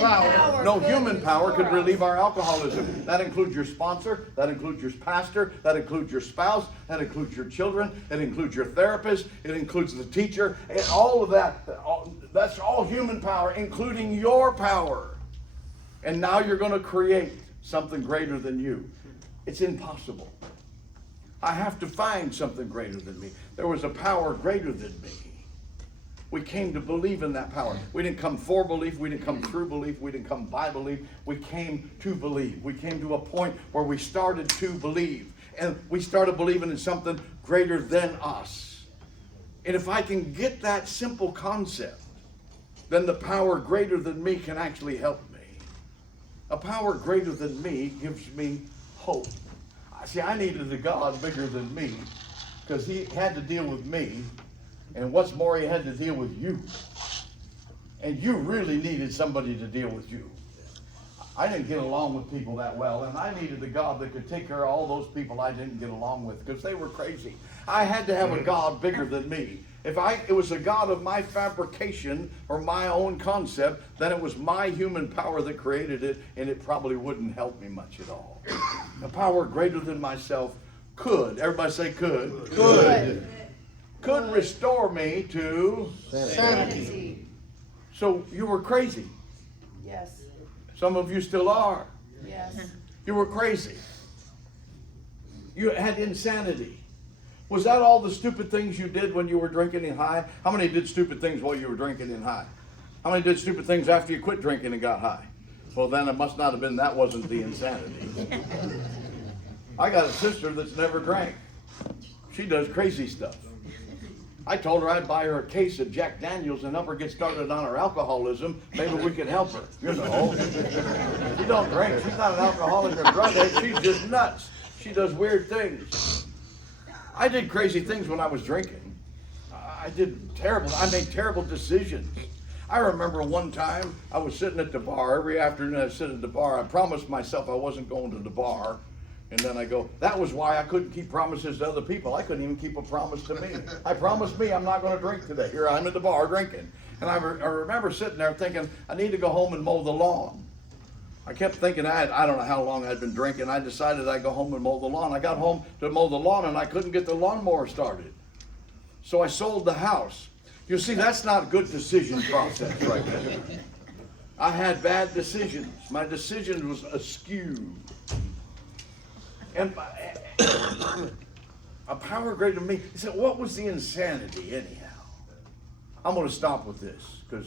power could relieve our alcoholism. That includes your sponsor, that includes your pastor, that includes your spouse, that includes your children, it includes your therapist, it includes the teacher, and all of that. That's all human power, including your power. And now you're going to create something greater than you. It's impossible. I have to find something greater than me. There was a power greater than me. We came to believe in that power. We didn't come for belief. We didn't come through belief. We didn't come by belief. We came to believe. We came to a point where we started to believe. And we started believing in something greater than us. And if I can get that simple concept, then the power greater than me can actually help me. A power greater than me gives me hope. See, I needed a God bigger than me because he had to deal with me. And what's more, he had to deal with you. And you really needed somebody to deal with you. I didn't get along with people that well, and I needed a God that could take care of all those people I didn't get along with because they were crazy. I had to have a God bigger than me. If it was a God of my fabrication or my own concept, then it was my human power that created it, and it probably wouldn't help me much at all. A power greater than myself could, everybody say could. Could restore me to Sanity. So you were crazy. Yes. Some of you still are. Yes. You were crazy. You had insanity. Was that all the stupid things you did when you were drinking and high? How many did stupid things while you were drinking and high? How many did stupid things after you quit drinking and got high? Well, then it must not have been, that wasn't the insanity. I got a sister that's never drank. She does crazy stuff. I told her I'd buy her a case of Jack Daniels and help her get started on her alcoholism. Maybe we could help her. You know, she don't drink. She's not an alcoholic or drug addict. She's just nuts. She does weird things. I did crazy things when I was drinking. I made terrible decisions. I remember one time I was sitting at the bar. Every afternoon I'd sit at the bar. I promised myself I wasn't going to the bar. And then I go, that was why I couldn't keep promises to other people. I couldn't even keep a promise to me. I promised me I'm not going to drink today. Here I'm at the bar drinking. And I remember sitting there thinking, I need to go home and mow the lawn. I kept thinking, I don't know how long I'd been drinking. I decided I'd go home and mow the lawn. I got home to mow the lawn and I couldn't get the lawnmower started. So I sold the house. You see, that's not a good decision process right there. I had bad decisions. My decision was askew. And a power greater than me. He said, what was the insanity anyhow? I'm going to stop with this because,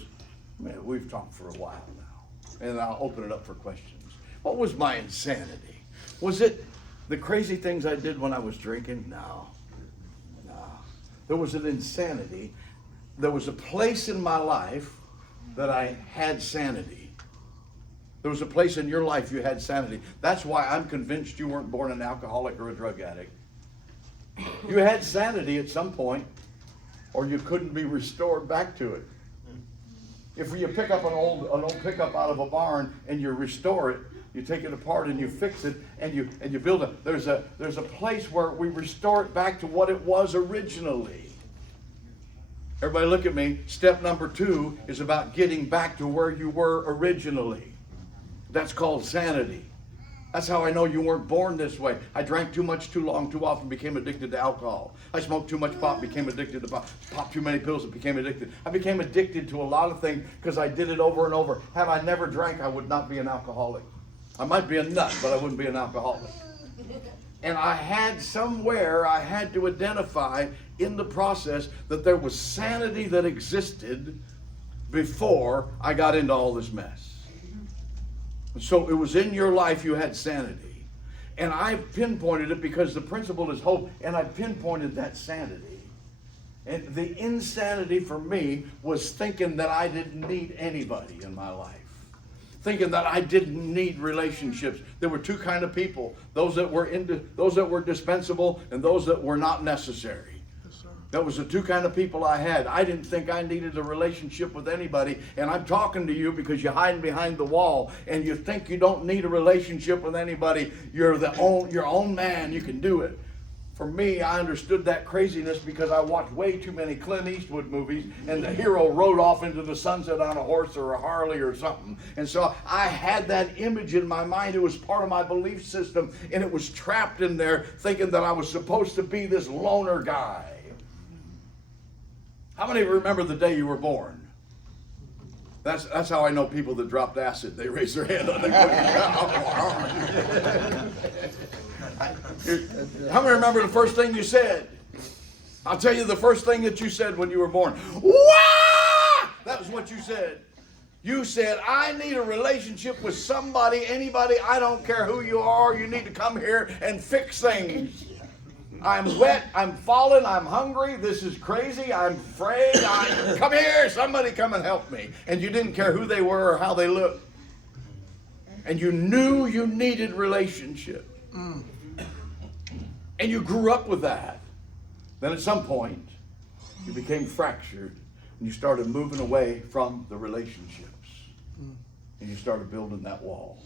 man, we've talked for a while now. And I'll open it up for questions. What was my insanity? Was it the crazy things I did when I was drinking? No. There was an insanity. There was a place in my life that I had sanity. There was a place in your life you had sanity. That's why I'm convinced you weren't born an alcoholic or a drug addict. You had sanity at some point, or you couldn't be restored back to it. If you pick up an old pickup out of a barn and you restore it, you take it apart and you fix it and you build it. There's a place where we restore it back to what it was originally. Everybody look at me. Step number 2 is about getting back to where you were originally. That's called sanity. That's how I know you weren't born this way. I drank too much, too long, too often, became addicted to alcohol. I smoked too much pot, became addicted to pot. Popped too many pills, and became addicted. I became addicted to a lot of things because I did it over and over. Had I never drank, I would not be an alcoholic. I might be a nut, but I wouldn't be an alcoholic. And I had to identify in the process that there was sanity that existed before I got into all this mess. So it was in your life you had sanity. And I pinpointed it because the principle is hope, and I pinpointed that sanity. And the insanity for me was thinking that I didn't need anybody in my life. Thinking that I didn't need relationships. There were two kind of people, those that were dispensable and those that were not necessary. That was the two kind of people I had. I didn't think I needed a relationship with anybody. And I'm talking to you because you're hiding behind the wall and you think you don't need a relationship with anybody. You're your own man. You can do it. For me, I understood that craziness because I watched way too many Clint Eastwood movies and the hero rode off into the sunset on a horse or a Harley or something. And so I had that image in my mind. It was part of my belief system and it was trapped in there thinking that I was supposed to be this loner guy. How many remember the day you were born? That's how I know people that dropped acid. They raise their hand on their How many remember the first thing you said? I'll tell you the first thing that you said when you were born. Wah! That was what you said. You said, I need a relationship with somebody, anybody, I don't care who you are, you need to come here and fix things. I'm wet, I'm falling, I'm hungry, this is crazy, I'm afraid, come here, somebody come and help me. And you didn't care who they were or how they looked. And you knew you needed relationship. And you grew up with that. Then at some point, you became fractured and you started moving away from the relationships. And you started building that wall.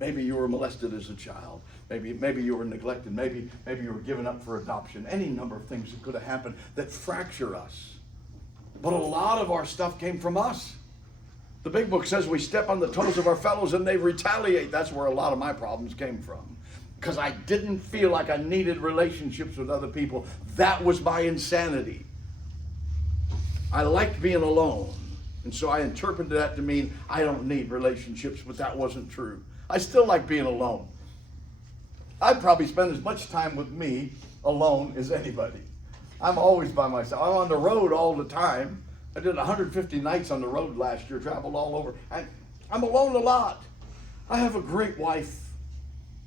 Maybe you were molested as a child. Maybe you were neglected. Maybe you were given up for adoption. Any number of things that could have happened that fracture us. But a lot of our stuff came from us. The big book says we step on the toes of our fellows and they retaliate. That's where a lot of my problems came from. Because I didn't feel like I needed relationships with other people. That was my insanity. I liked being alone. And so I interpreted that to mean I don't need relationships, but that wasn't true. I still like being alone. I'd probably spend as much time with me alone as anybody. I'm always by myself. I'm on the road all the time. I did 150 nights on the road last year, traveled all over. I'm alone a lot. I have a great wife.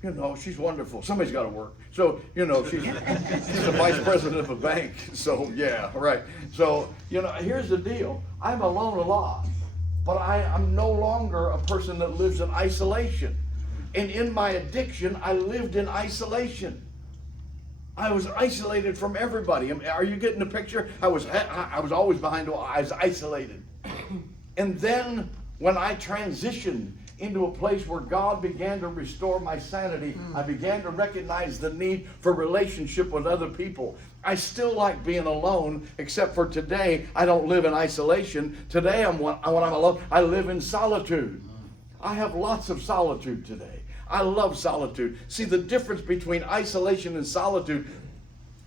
You know, she's wonderful. Somebody's got to work. So, you know, she's the vice president of a bank. So, yeah, right. So, you know, here's the deal. I'm alone a lot, but I'm no longer a person that lives in isolation. And in my addiction, I lived in isolation. I was isolated from everybody. Are you getting the picture? I was always behind the wall. I was isolated. And then when I transitioned into a place where God began to restore my sanity, I began to recognize the need for relationship with other people. I still like being alone, except for today, I don't live in isolation. Today, when I'm alone, I live in solitude. I have lots of solitude today. I love solitude. See, the difference between isolation and solitude: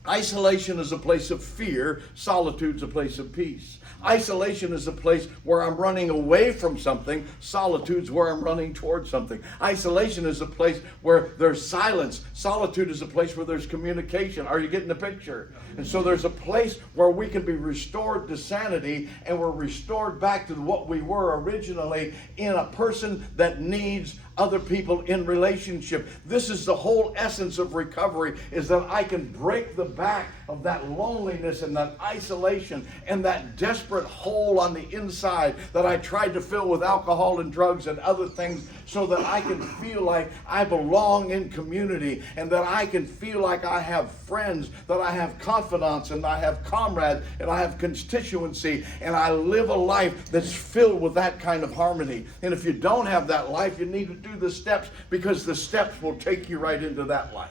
isolation is a place of fear, solitude's a place of peace. Isolation is a place where I'm running away from something. Solitude's where I'm running towards something. Isolation is a place where there's silence. Solitude is a place where there's communication. Are you getting the picture? And so there's a place where we can be restored to sanity, and we're restored back to what we were originally, in a person that needs other people in relationship. This is the whole essence of recovery, is that I can break the back of that loneliness and that isolation and that desperate hole on the inside that I tried to fill with alcohol and drugs and other things, so that I can feel like I belong in community, and that I can feel like I have friends, that I have confidants, and I have comrades, and I have constituency, and I live a life that's filled with that kind of harmony. And if you don't have that life, you need to do the steps, because the steps will take you right into that life.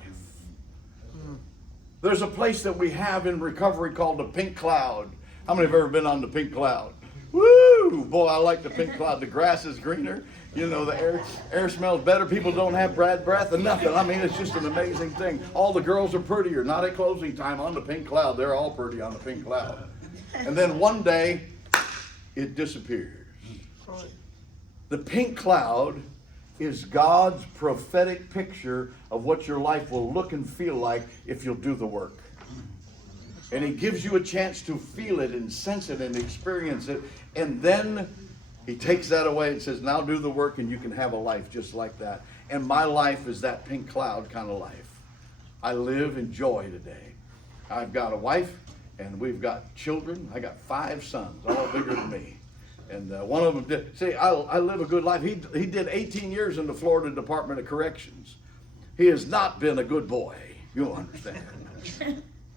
There's a place that we have in recovery called the pink cloud. How many have ever been on the pink cloud? Woo! Boy, I like the pink cloud. The grass is greener. You know, the air smells better. People don't have bad breath and nothing. I mean, it's just an amazing thing. All the girls are prettier. Not at closing time on the pink cloud. They're all pretty on the pink cloud. And then one day, it disappears. The pink cloud is God's prophetic picture of what your life will look and feel like if you'll do the work. And He gives you a chance to feel it and sense it and experience it. And then He takes that away and says, now do the work, and you can have a life just like that. And my life is that pink cloud kind of life. I live in joy today. I've got a wife, and we've got children. I got 5 sons, all bigger than me. And one of them did. See, I live a good life. He did 18 years in the Florida Department of Corrections. He has not been a good boy. You'll understand.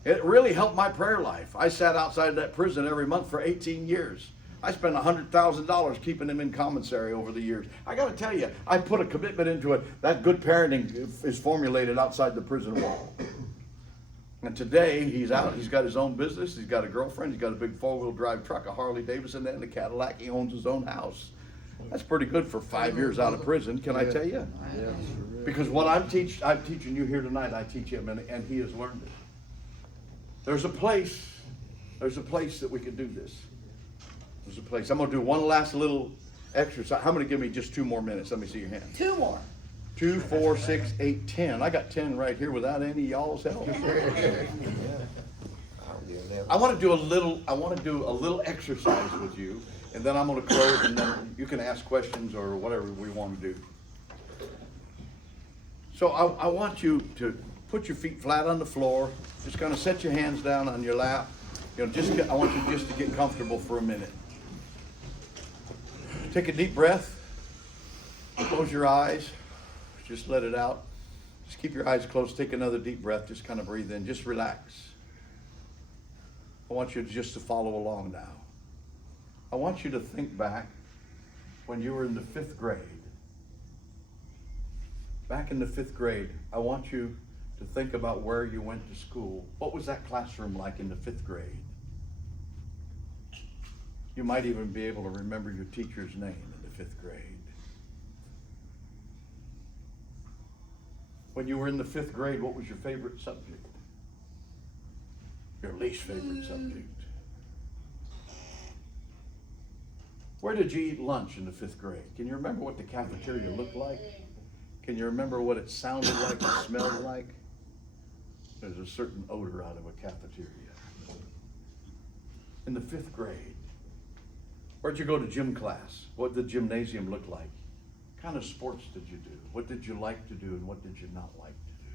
It really helped my prayer life. I sat outside that prison every month for 18 years. I spent $100,000 keeping him in commissary over the years. I got to tell you, I put a commitment into it. That good parenting is formulated outside the prison wall. And today, he's out. He's got his own business. He's got a girlfriend. He's got a big 4-wheel drive truck, a Harley Davidson, and a Cadillac. He owns his own house. That's pretty good for 5 years out of prison, can I tell you? Because what I'm teaching you here tonight, I teach him, and he has learned it. There's a place that we can do this. There's a place. I'm going to do one last little exercise. How many give me just 2 more minutes? Let me see your hand. 2 more. 2, 4, 6, 8, 10. I got 10 right here without any of y'all's help. I want to do a little exercise with you, and then I'm going to close, and then you can ask questions or whatever we want to do. So I want you to put your feet flat on the floor. Just kind of set your hands down on your lap. You know, I want you just to get comfortable for a minute. Take a deep breath. Close your eyes. Just let it out. Just keep your eyes closed. Take another deep breath. Just kind of breathe in. Just relax. I want you just to follow along now. I want you to think back when you were in the 5th grade. Back in the 5th grade, I want you to think about where you went to school. What was that classroom like in the 5th grade? You might even be able to remember your teacher's name in the 5th grade. When you were in the 5th grade, what was your favorite subject? Your least favorite subject? Where did you eat lunch in the 5th grade? Can you remember what the cafeteria looked like? Can you remember what it sounded like and smelled like? There's a certain odor out of a cafeteria. In the 5th grade, where'd you go to gym class? What did the gymnasium look like? kind of sports did you do? What did you like to do and what did you not like to do?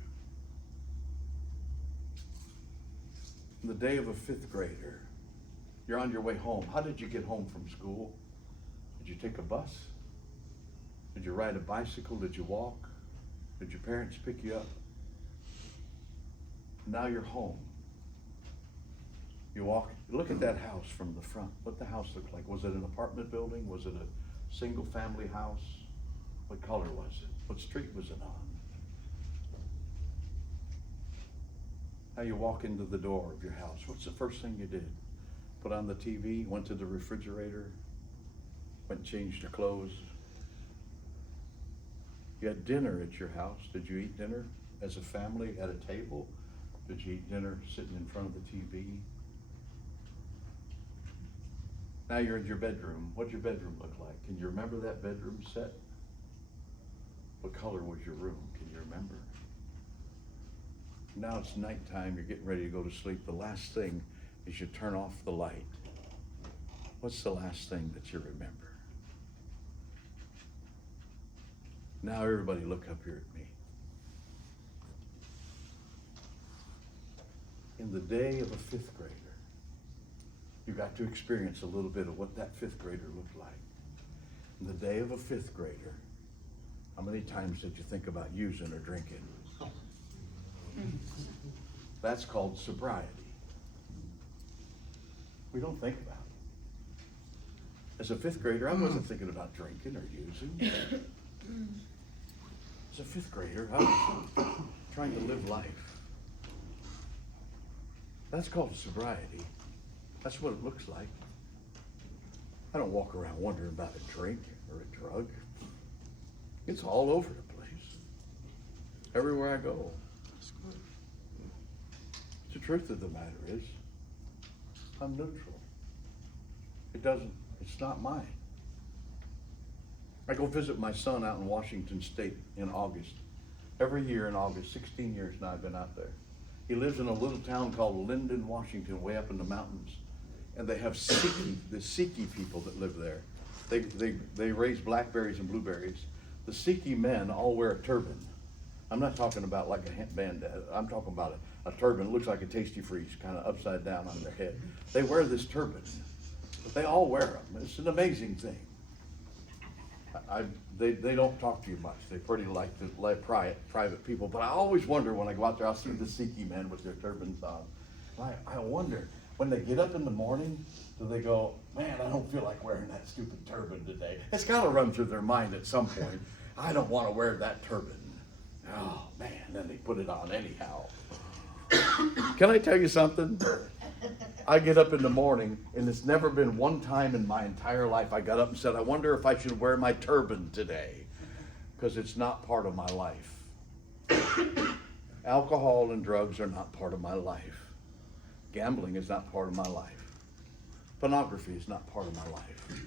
On the day of a fifth grader, you're on your way home. How did you get home from school? Did you take a bus? Did you ride a bicycle? Did you walk? Did your parents pick you up? Now you're home. You walk, look at that house from the front. What the house look like? Was it an apartment building? Was it a single family house? What color was it? What street was it on? Now you walk into the door of your house. What's the first thing you did? Put on the TV, went to the refrigerator, went and changed your clothes. You had dinner at your house. Did you eat dinner as a family at a table? Did you eat dinner sitting in front of the TV? Now you're in your bedroom. What'd your bedroom look like? Can you remember that bedroom set? What color was your room? Can you remember? Now it's nighttime. You're getting ready to go to sleep. The last thing is you turn off the light. What's the last thing that you remember? Now everybody look up here at me. In the day of a fifth grader, you got to experience a little bit of what that fifth grader looked like. In the day of a fifth grader, how many times did you think about using or drinking? That's called sobriety. We don't think about it. As a fifth grader, I wasn't thinking about drinking or using. As a fifth grader, I was trying to live life. That's called sobriety. That's what it looks like. I don't walk around wondering about a drink or a drug. It's all over the place. Everywhere I go. The truth of the matter is, I'm neutral. It's not mine. I go visit my son out in Washington State in August. Every year in August, 16 years now I've been out there. He lives in a little town called Linden, Washington, way up in the mountains. And they have the Sikh people that live there. They raise blackberries and blueberries. The Sikh men all wear a turban. I'm not talking about like a band. I'm talking about a turban. It looks like a Tasty Freeze, kind of upside down on their head. They wear this turban. But they all wear them. It's an amazing thing. They don't talk to you much. They pretty like private people. But I always wonder when I go out there, I'll see the Sikh men with their turbans on. I wonder, when they get up in the morning, do they go, man, I don't feel like wearing that stupid turban today? It's got to run through their mind at some point. I don't want to wear that turban. Oh, man, then they put it on anyhow. Can I tell you something? I get up in the morning, and it's never been one time in my entire life I got up and said, I wonder if I should wear my turban today, because it's not part of my life. Alcohol and drugs are not part of my life. Gambling is not part of my life. Pornography is not part of my life.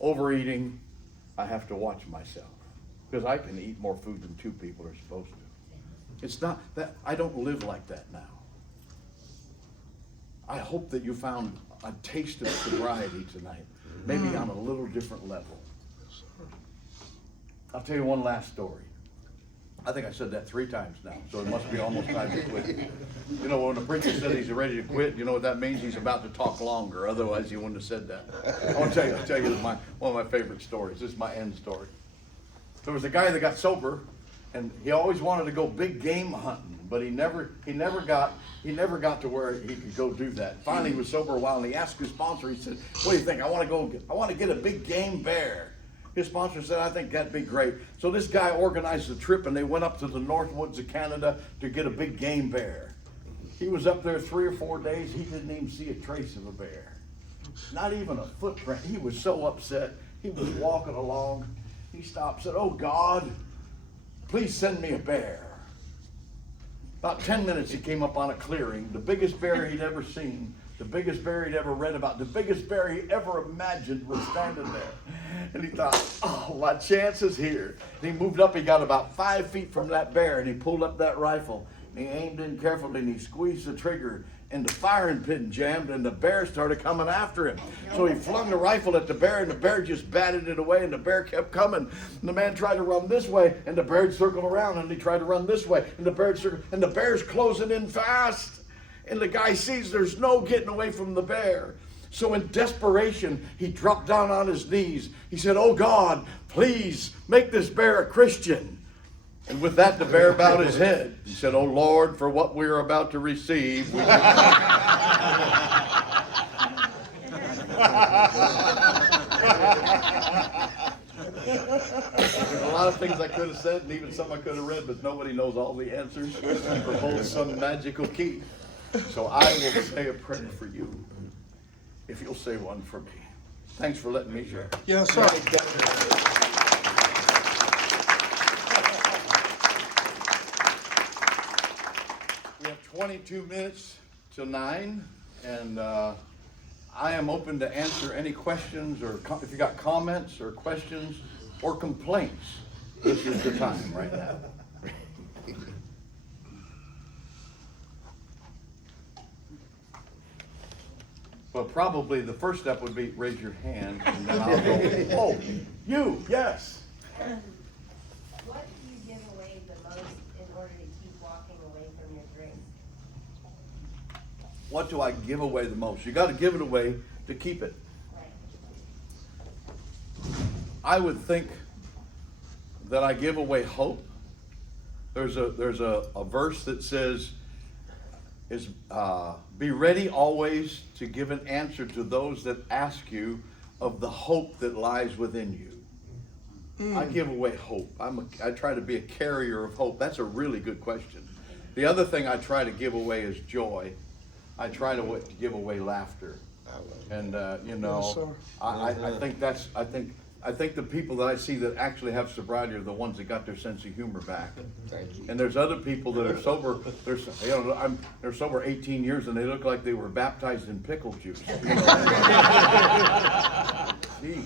Overeating, I have to watch myself, because I can eat more food than two people are supposed to. It's not that, I don't live like that now. I hope that you found a taste of sobriety tonight, maybe on a little different level. I'll tell you one last story. I think I said that 3 times now, so it must be almost time to quit. You know, when the preacher said he's ready to quit, you know what that means? He's about to talk longer, otherwise he wouldn't have said that. I'll tell you one of my favorite stories. This is my end story. There was a guy that got sober, and he always wanted to go big game hunting, but he never got to where he could go do that. Finally, he was sober a while, and he asked his sponsor. He said, "What do you think? I want to get a big game bear." His sponsor said, "I think that'd be great." So this guy organized a trip, and they went up to the north woods of Canada to get a big game bear. He was up there 3 or 4 days. He didn't even see a trace of a bear, not even a footprint. He was so upset. He was walking along. He stopped, said, "Oh God, please send me a bear." About 10 minutes, he came up on a clearing, the biggest bear he'd ever seen, the biggest bear he'd ever read about, the biggest bear he ever imagined was standing there. And he thought, oh, my chance is here. And he moved up, he got about 5 feet from that bear, and he pulled up that rifle, and he aimed in carefully, and he squeezed the trigger, and the firing pin jammed, and the bear started coming after him. So he flung the rifle at the bear, and the bear just batted it away, and the bear kept coming. And the man tried to run this way, and the bear circled around, and he tried to run this way, and the bear's closing in fast. And the guy sees there's no getting away from the bear. So in desperation, he dropped down on his knees. He said, "Oh God, please make this bear a Christian." And with that, the bear bowed his head. He said, "Oh Lord, for what we are about to receive." There's a lot of things I could have said, and even some I could have read, but nobody knows all the answers or holds some magical key. So I will say a prayer for you, if you'll say one for me. Thanks for letting me share. Yes, sir. We have 22 minutes till 9, and I am open to answer any questions, or if you got comments or questions or complaints, this is the time right now. Well, probably the first step would be raise your hand, and then I'll go, "Oh, you, yes." What do you give away the most in order to keep walking away from your dreams? What do I give away the most? You got to give it away to keep it. Right. I would think that I give away hope. There's a verse that says, "Be ready always to give an answer to those that ask you of the hope that lies within you." I give away hope. I try to be a carrier of hope. That's a really good question. The other thing I try to give away is joy. I try to give away laughter. And Yes, sir. I think the people that I see that actually have sobriety are the ones that got their sense of humor back. And there's other people that are sober. They're sober 18 years and they look like they were baptized in pickle juice. Gee.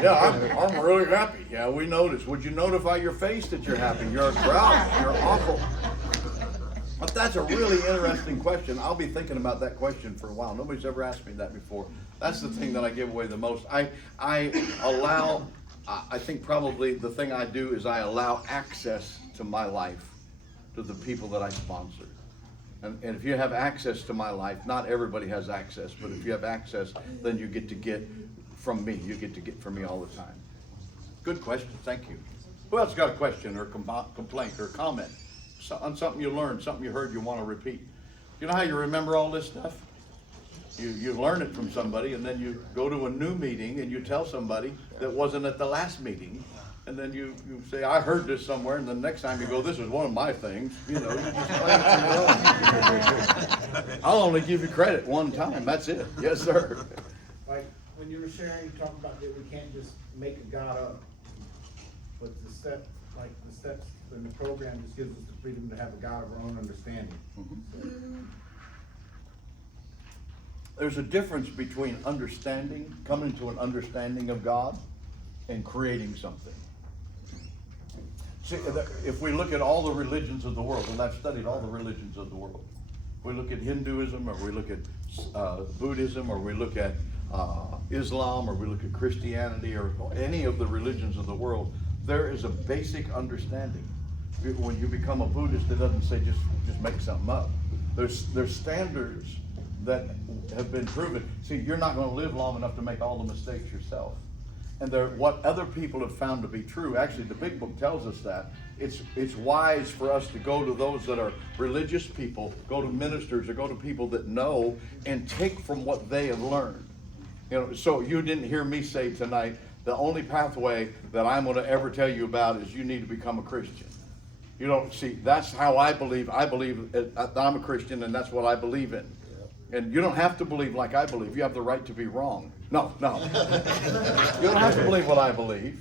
Yeah, I'm really happy. Yeah, we noticed. Would you notify your face that you're happy? You're proud. You're awful. But that's a really interesting question. I'll be thinking about that question for a while. Nobody's ever asked me that before. That's the thing that I give away the most. I think probably the thing I do is I allow access to my life to the people that I sponsor. And if you have access to my life, not everybody has access, but if you have access, then you get to get from me. You get to get from me all the time. Good question. Thank you. Who else got a question or complaint or comment on something you learned, something you heard you want to repeat? You know how you remember all this stuff? You learn it from somebody, and then you go to a new meeting and you tell somebody that wasn't at the last meeting, and then you say, "I heard this somewhere," and the next time you go, "This is one of my things." You know, you just claim it from your own. I'll only give you credit one time. That's it. Yes, sir. Like, when you were sharing, you talked about that we can't just make a God up. But the steps in the program just gives us the freedom to have a God of our own understanding. There's a difference between understanding, coming to an understanding of God, and creating something. See, if we look at all the religions of the world, and I've studied all the religions of the world, we look at Hinduism, or we look at Buddhism, or we look at Islam, or we look at Christianity, or any of the religions of the world, there is a basic understanding. When you become a Buddhist, it doesn't say just make something up. There's standards that have been proven. See, you're not going to live long enough to make all the mistakes yourself. And what other people have found to be true, actually the big book tells us that, it's wise for us to go to those that are religious people, go to ministers, or go to people that know, and take from what they have learned. You know, so you didn't hear me say tonight, the only pathway that I'm going to ever tell you about is you need to become a Christian. You don't see, that's how I believe. I believe that I'm a Christian, and that's what I believe in. And you don't have to believe like I believe. You have the right to be wrong. No. You don't have to believe what I believe.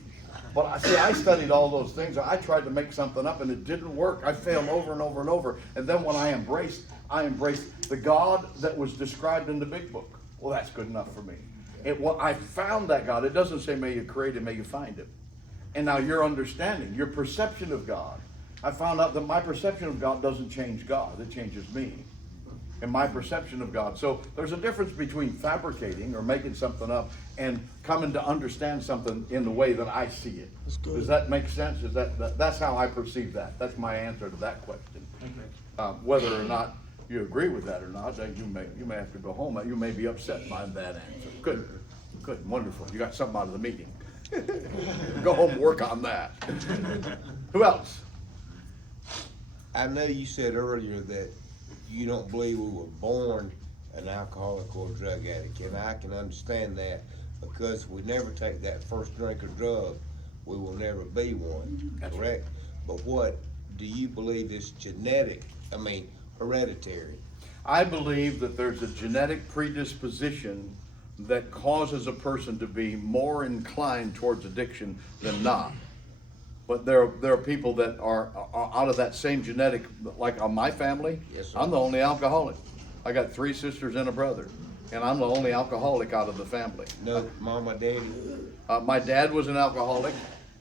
But I studied all those things. I tried to make something up, and it didn't work. I failed over and over and over. And then when I embraced the God that was described in the big book. Well, that's good enough for me. I found that God. It doesn't say may you create him, may you find him. And now your understanding, your perception of God. I found out that my perception of God doesn't change God. It changes me. and my perception of God. So there's a difference between fabricating or making something up and coming to understand something in the way that I see it. That's good. Does that make sense? Is that's how I perceive that? That's my answer to that question. Whether or not you agree with that or not, then you may have to go home. You may be upset by that answer. Good, wonderful. You got something out of the meeting. Go home and work on that. Who else? I know you said earlier that you don't believe we were born an alcoholic or a drug addict, and I can understand that, because if we never take that first drink of drug, we will never be one, That's correct? But what do you believe is genetic, hereditary? I believe that there's a genetic predisposition that causes a person to be more inclined towards addiction than not. But there are people that are out of that same genetic, like on my family. Yes, sir. I'm the only alcoholic. I got 3 sisters and a brother, and I'm the only alcoholic out of the family. No, mama, daddy? My dad was an alcoholic.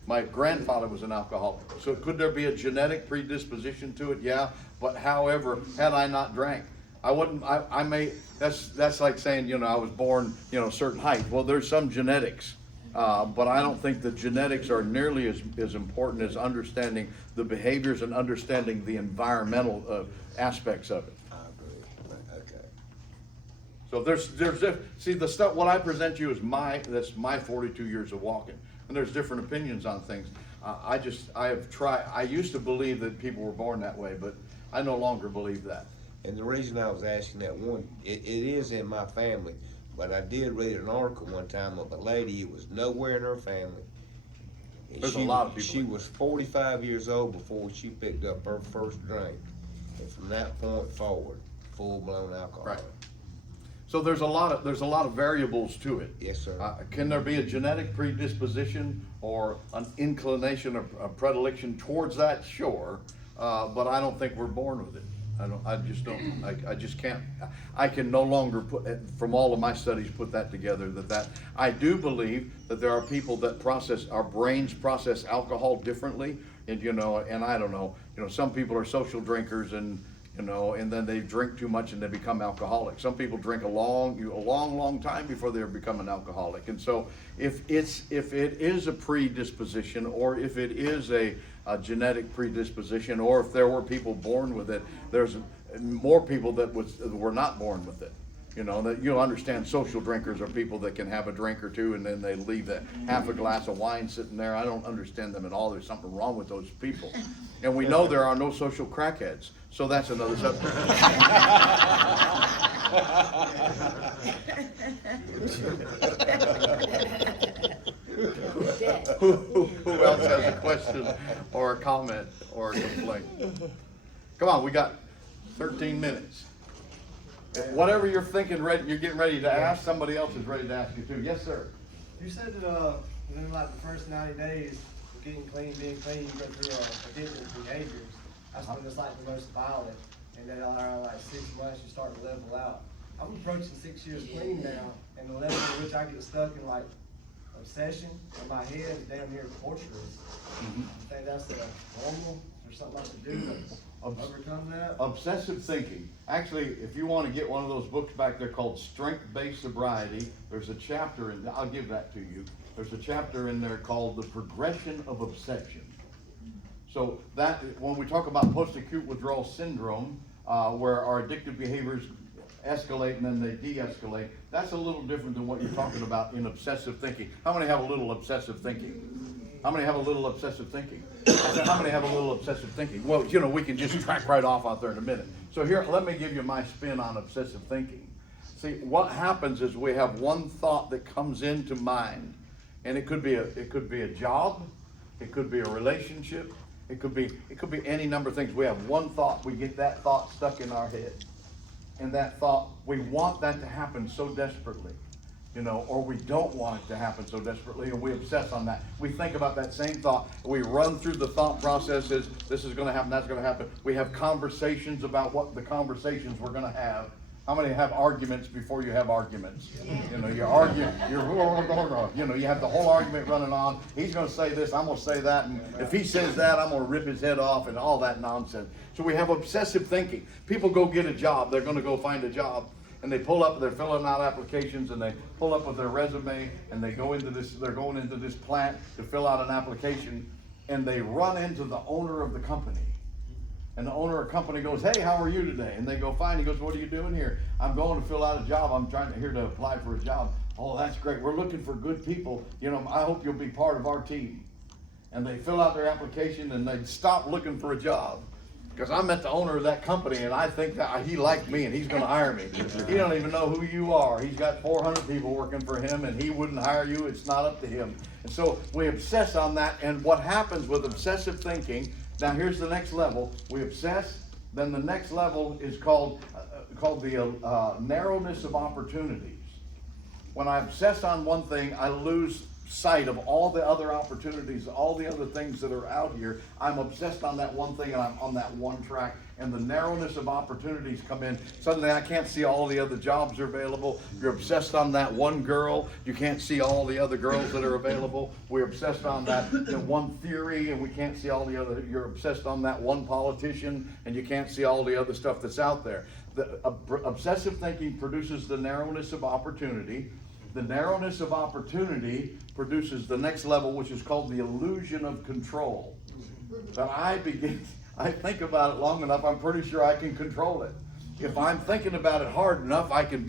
My grandfather was an alcoholic. So could there be a genetic predisposition to it? Yeah. But however, had I not drank, I wouldn't. I may. That's like saying, I was born, a certain height. Well, there's some genetics. But I don't think the genetics are nearly as important as understanding the behaviors and understanding the environmental aspects of it. I agree, okay. So the stuff, what I present you is that's my 42 years of walking. And there's different opinions on things. I used to believe that people were born that way, but I no longer believe that. And the reason I was asking that, it is in my family. But I did read an article one time of a lady who was nowhere in her family. And There's a lot of people She like was 45 years old before she picked up her first drink. And from that point forward, full-blown alcohol. Right. So there's a lot of variables to it. Yes, sir. Can there be a genetic predisposition or an inclination or a predilection towards that? Sure. But I don't think we're born with it. I just can't. I can no longer from all of my studies, put that together. That I do believe that there are people that our brains process alcohol differently, and and I don't know. Some people are social drinkers, and then they drink too much and they become alcoholic. Some people drink a long time before they become an alcoholic. And so if it is a predisposition, or if it is a genetic predisposition, or if there were people born with it, there's more people that were not born with it. That you'll understand social drinkers are people that can have a drink or two and then they leave that half a glass of wine sitting there. I don't understand them at all. There's something wrong with those people. And we know there are no social crackheads. So that's another subject. Who else has a question or a comment or a complaint? Come on, we got 13 minutes. Whatever you're thinking, you're getting ready to ask, somebody else is ready to ask you too. Yes, sir. You said that within like the first 90 days of getting clean, being clean, you go through addictive behaviors. That's when it's like the most violent. And then around like 6 months, you start to level out. I'm approaching 6 years clean now, and the level at which I get stuck in like obsession in my head is damn near torturous. I think that's normal. There's something I have to do to overcome that. Obsessive thinking. Actually, if you want to get one of those books back, they're called Strength-Based Sobriety. There's a chapter in there, I'll give that to you. There's a chapter in there called The Progression of Obsession. So that, when we talk about post-acute withdrawal syndrome, where our addictive behaviors escalate and then they de-escalate, that's a little different than what you're talking about in obsessive thinking. How many have a little obsessive thinking? How many have a little obsessive thinking? I said, how many have a little obsessive thinking? Well, we can just track right off out there in a minute. So here, let me give you my spin on obsessive thinking. See, what happens is we have one thought that comes into mind, and it could be a job, it could be a relationship, it could be any number of things. We have one thought, we get that thought stuck in our head. And that thought, we want that to happen so desperately, or we don't want it to happen so desperately, and we obsess on that. We think about that same thought, we run through the thought processes, this is going to happen, that's going to happen. We have conversations about what the conversations we're going to have, How many have arguments before you have arguments? You know, you argue, you know, you have the whole argument running on. He's gonna say this, I'm gonna say that, and if he says that, I'm gonna rip his head off and all that nonsense. So we have obsessive thinking. People go get a job, they're gonna go find a job, and they pull up, they're filling out applications, and they pull up with their resume, and they go into this, they're going into this plant to fill out an application, and they run into the owner of the company. And the owner of the company goes, hey, how are you today? And they go, fine. He goes, what are you doing here? I'm going to fill out a job. I'm here to apply for a job. Oh, that's great. We're looking for good people. You know, I hope you'll be part of our team. And they fill out their application and they stop looking for a job. Because I met the owner of that company and I think that he liked me and he's going to hire me. He don't even know who you are. He's got 400 people working for him and he wouldn't hire you. It's not up to him. And so we obsess on that. And what happens with obsessive thinking, now here's the next level. We obsess, then the next level is called the narrowness of opportunities. When I obsess on one thing, I lose sight of all the other opportunities, all the other things that are out here. I'm obsessed on that one thing and I'm on that one track, and the narrowness of opportunities come in. Suddenly I can't see all the other jobs are available. You're obsessed on that one girl. You can't see all the other girls that are available. We're obsessed on that one theory and we can't see all the other. You're obsessed on that one politician and you can't see all the other stuff that's out there. The obsessive thinking produces the narrowness of opportunity. The narrowness of opportunity produces the next level, which is called the illusion of control. That I think about it long enough, I'm pretty sure I can control it. If I'm thinking about it hard enough, I can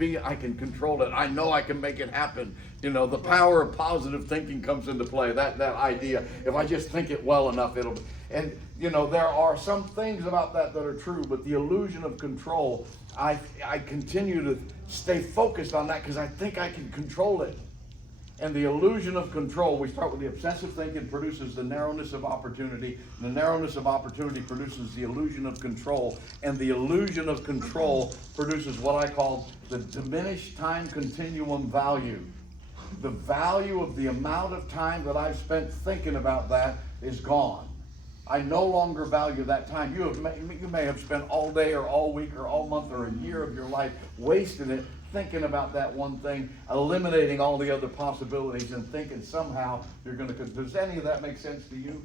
control it. I know I can make it happen. You know, the power of positive thinking comes into play, that idea. If I just think it well enough, it'll, and you know, there are some things about that are true, but the illusion of control, I continue to stay focused on that because I think I can control it. And the illusion of control, we start with the obsessive thinking produces the narrowness of opportunity. And the narrowness of opportunity produces the illusion of control. And the illusion of control produces what I call the diminished time continuum value. The value of the amount of time that I've spent thinking about that is gone. I no longer value that time. You may have spent all day or all week or all month or a year of your life wasting it thinking about that one thing, eliminating all the other possibilities and thinking somehow you're going to, does any of that make sense to you?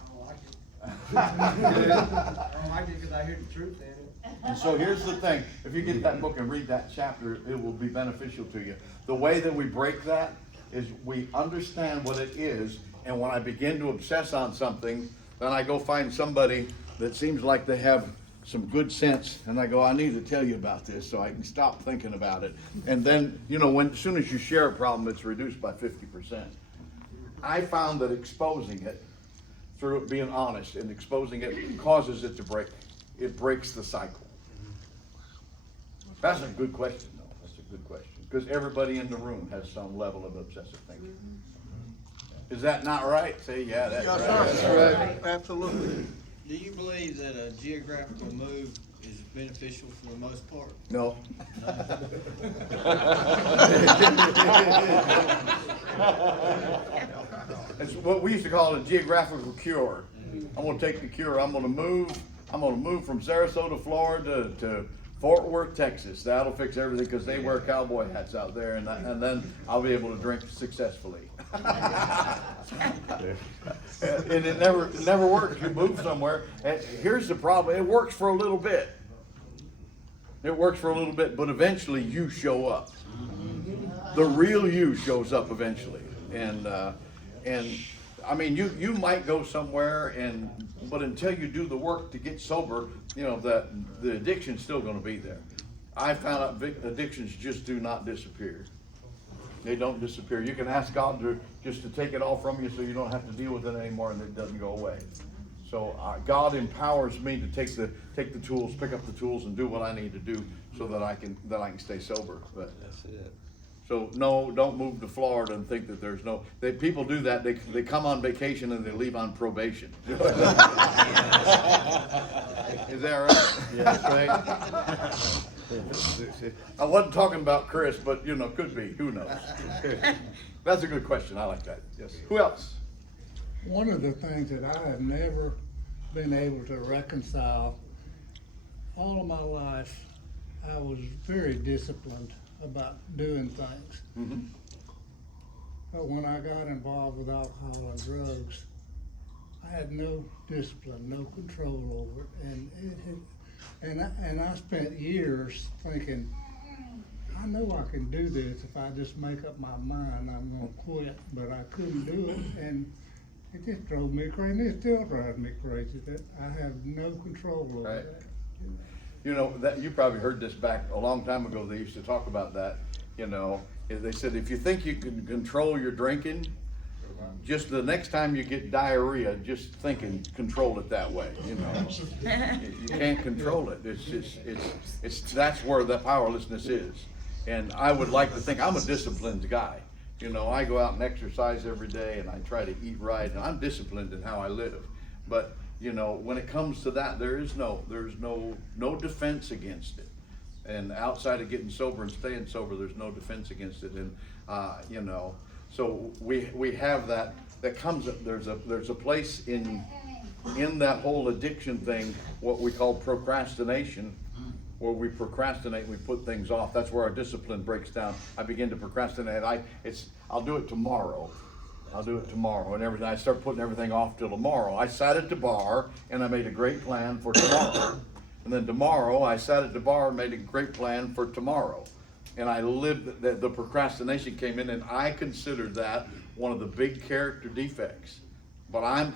I don't like it. I don't like it because I hear the truth in it. And so here's the thing, if you get that book and read that chapter, it will be beneficial to you. The way that we break that is we understand what it is, and when I begin to obsess on something, then I go find somebody that seems like they have some good sense, and I go, I need to tell you about this so I can stop thinking about it. And then, you know, as soon as you share a problem, it's reduced by 50%. I found that exposing it, through it being honest and exposing it, causes it to break. It breaks the cycle. That's a good question, though. That's a good question. Because everybody in the room has some level of obsessive thinking. Is that not right? Say, yeah, that's right. That's right. Absolutely. Do you believe that a geographical move is beneficial for the most part? No. It's what we used to call a geographical cure. I'm going to take the cure. I'm going to move from Sarasota, Florida to Fort Worth, Texas. That'll fix everything because they wear cowboy hats out there, and then I'll be able to drink successfully. And it never works. You move somewhere, and here's the problem: it works for a little bit. It works for a little bit, but eventually you show up. The real you shows up eventually, and I mean, you might go somewhere, but until you do the work to get sober, you know, the addiction's still going to be there. I found out addictions just do not disappear. They don't disappear. You can ask God just to take it all from you so you don't have to deal with it anymore, and it doesn't go away. So God empowers me to take the tools, pick up the tools, and do what I need to do so that I can stay sober. But That's it. so no, don't move to Florida and think that there's no. People do that. They come on vacation and they leave on probation. Is that right? Yeah, that's right. I wasn't talking about Chris, but you know, could be. Who knows? That's a good question. I like that. Yes. Who else? One of the things that I have never been able to reconcile all of my life I was very disciplined about doing things. Mhm. But when I got involved with alcohol and drugs, I had no discipline, no control over it, and I spent years thinking, I know I can do this if I just make up my mind I'm gonna quit, but I couldn't do it, and it just drove me crazy. It still drives me crazy that I have no control over Right. that. You know, that, you probably heard this back a long time ago, they used to talk about that, you know. They said, if you think you can control your drinking, just the next time you get diarrhea, just think and control it that way, you know. You can't control it, it's just, that's where the powerlessness is. And I would like to think, I'm a disciplined guy. You know, I go out and exercise every day and I try to eat right, and I'm disciplined in how I live. But, you know, when it comes to that, there's no defense against it. And outside of getting sober and staying sober, there's no defense against it. And, you know, so we have that comes up, there's a place in that whole addiction thing, what we call procrastination, where we procrastinate and we put things off. That's where our discipline breaks down. I begin to procrastinate. I'll do it tomorrow. I'll do it tomorrow, and everything. I start putting everything off till tomorrow. I sat at the bar and I made a great plan for tomorrow. And then tomorrow I sat at the bar and made a great plan for tomorrow. And I lived, the procrastination came in, and I considered that one of the big character defects. But I'm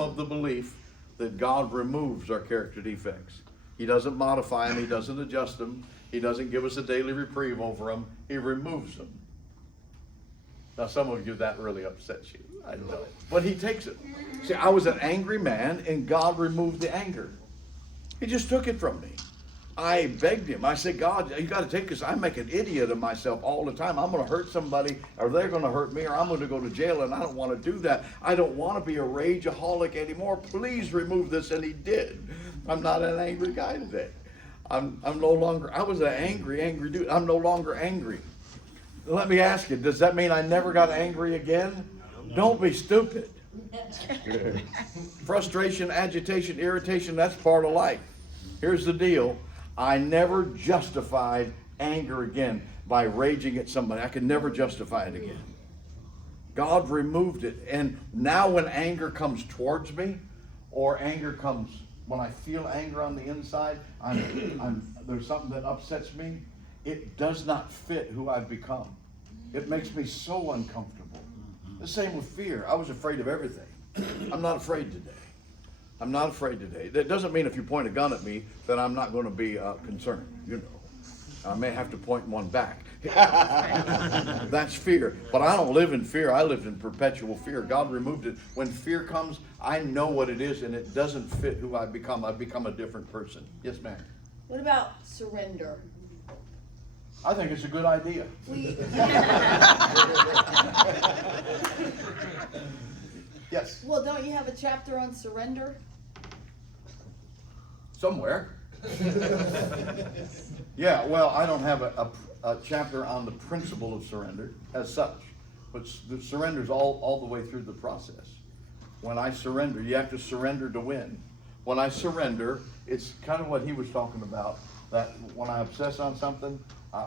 of the belief that God removes our character defects. He doesn't modify them, he doesn't adjust them, he doesn't give us a daily reprieve over them, he removes them. Now some of you, that really upsets you, I know it. But he takes it. See, I was an angry man and God removed the anger. He just took it from me. I begged him. I said, God, you got to take this. I make an idiot of myself all the time. I'm going to hurt somebody, or they're going to hurt me, or I'm going to go to jail, and I don't want to do that. I don't want to be a rageaholic anymore. Please remove this. And he did. I'm not an angry guy today. I'm no longer, I was an angry dude. I'm no longer angry. Let me ask you, does that mean I never got angry again? Don't be stupid. Frustration, agitation, irritation, that's part of life. Here's the deal. I never justified anger again by raging at somebody. I could never justify it again. God removed it. And now when anger comes towards me, or anger comes, when I feel anger on the inside, there's something that upsets me, it does not fit who I've become. It makes me so uncomfortable. The same with fear. I was afraid of everything. I'm not afraid today. I'm not afraid today. That doesn't mean if you point a gun at me that I'm not going to be concerned. You know, I may have to point one back. That's fear. But I don't live in fear. I live in perpetual fear. God removed it. When fear comes, I know what it is, and it doesn't fit who I've become. I've become a different person. Yes, ma'am. What about surrender? I think it's a good idea. Yes. Well, don't you have a chapter on surrender? Somewhere. Yeah, well, I don't have a chapter on the principle of surrender as such, but the surrender's all the way through the process. When I surrender, you have to surrender to win. When I surrender, it's kind of what he was talking about, that when I obsess on something,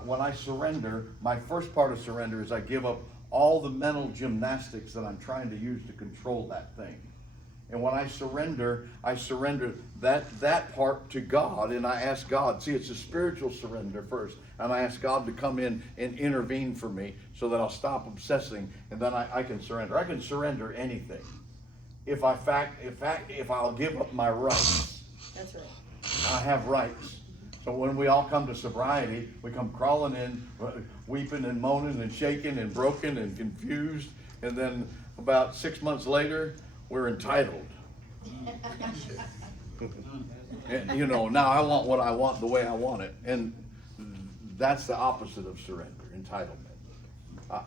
when I surrender, my first part of surrender is I give up all the mental gymnastics that I'm trying to use to control that thing. And when I surrender that part to God, and I ask God, see, it's a spiritual surrender first, and I ask God to come in and intervene for me so that I'll stop obsessing, and then I can surrender. I can surrender anything. If I'll give up my rights. That's right. I have rights. So when we all come to sobriety, we come crawling in, weeping and moaning and shaking and broken and confused, and then about 6 months later, we're entitled. And, you know, now I want what I want the way I want it. And that's the opposite of surrender, entitlement.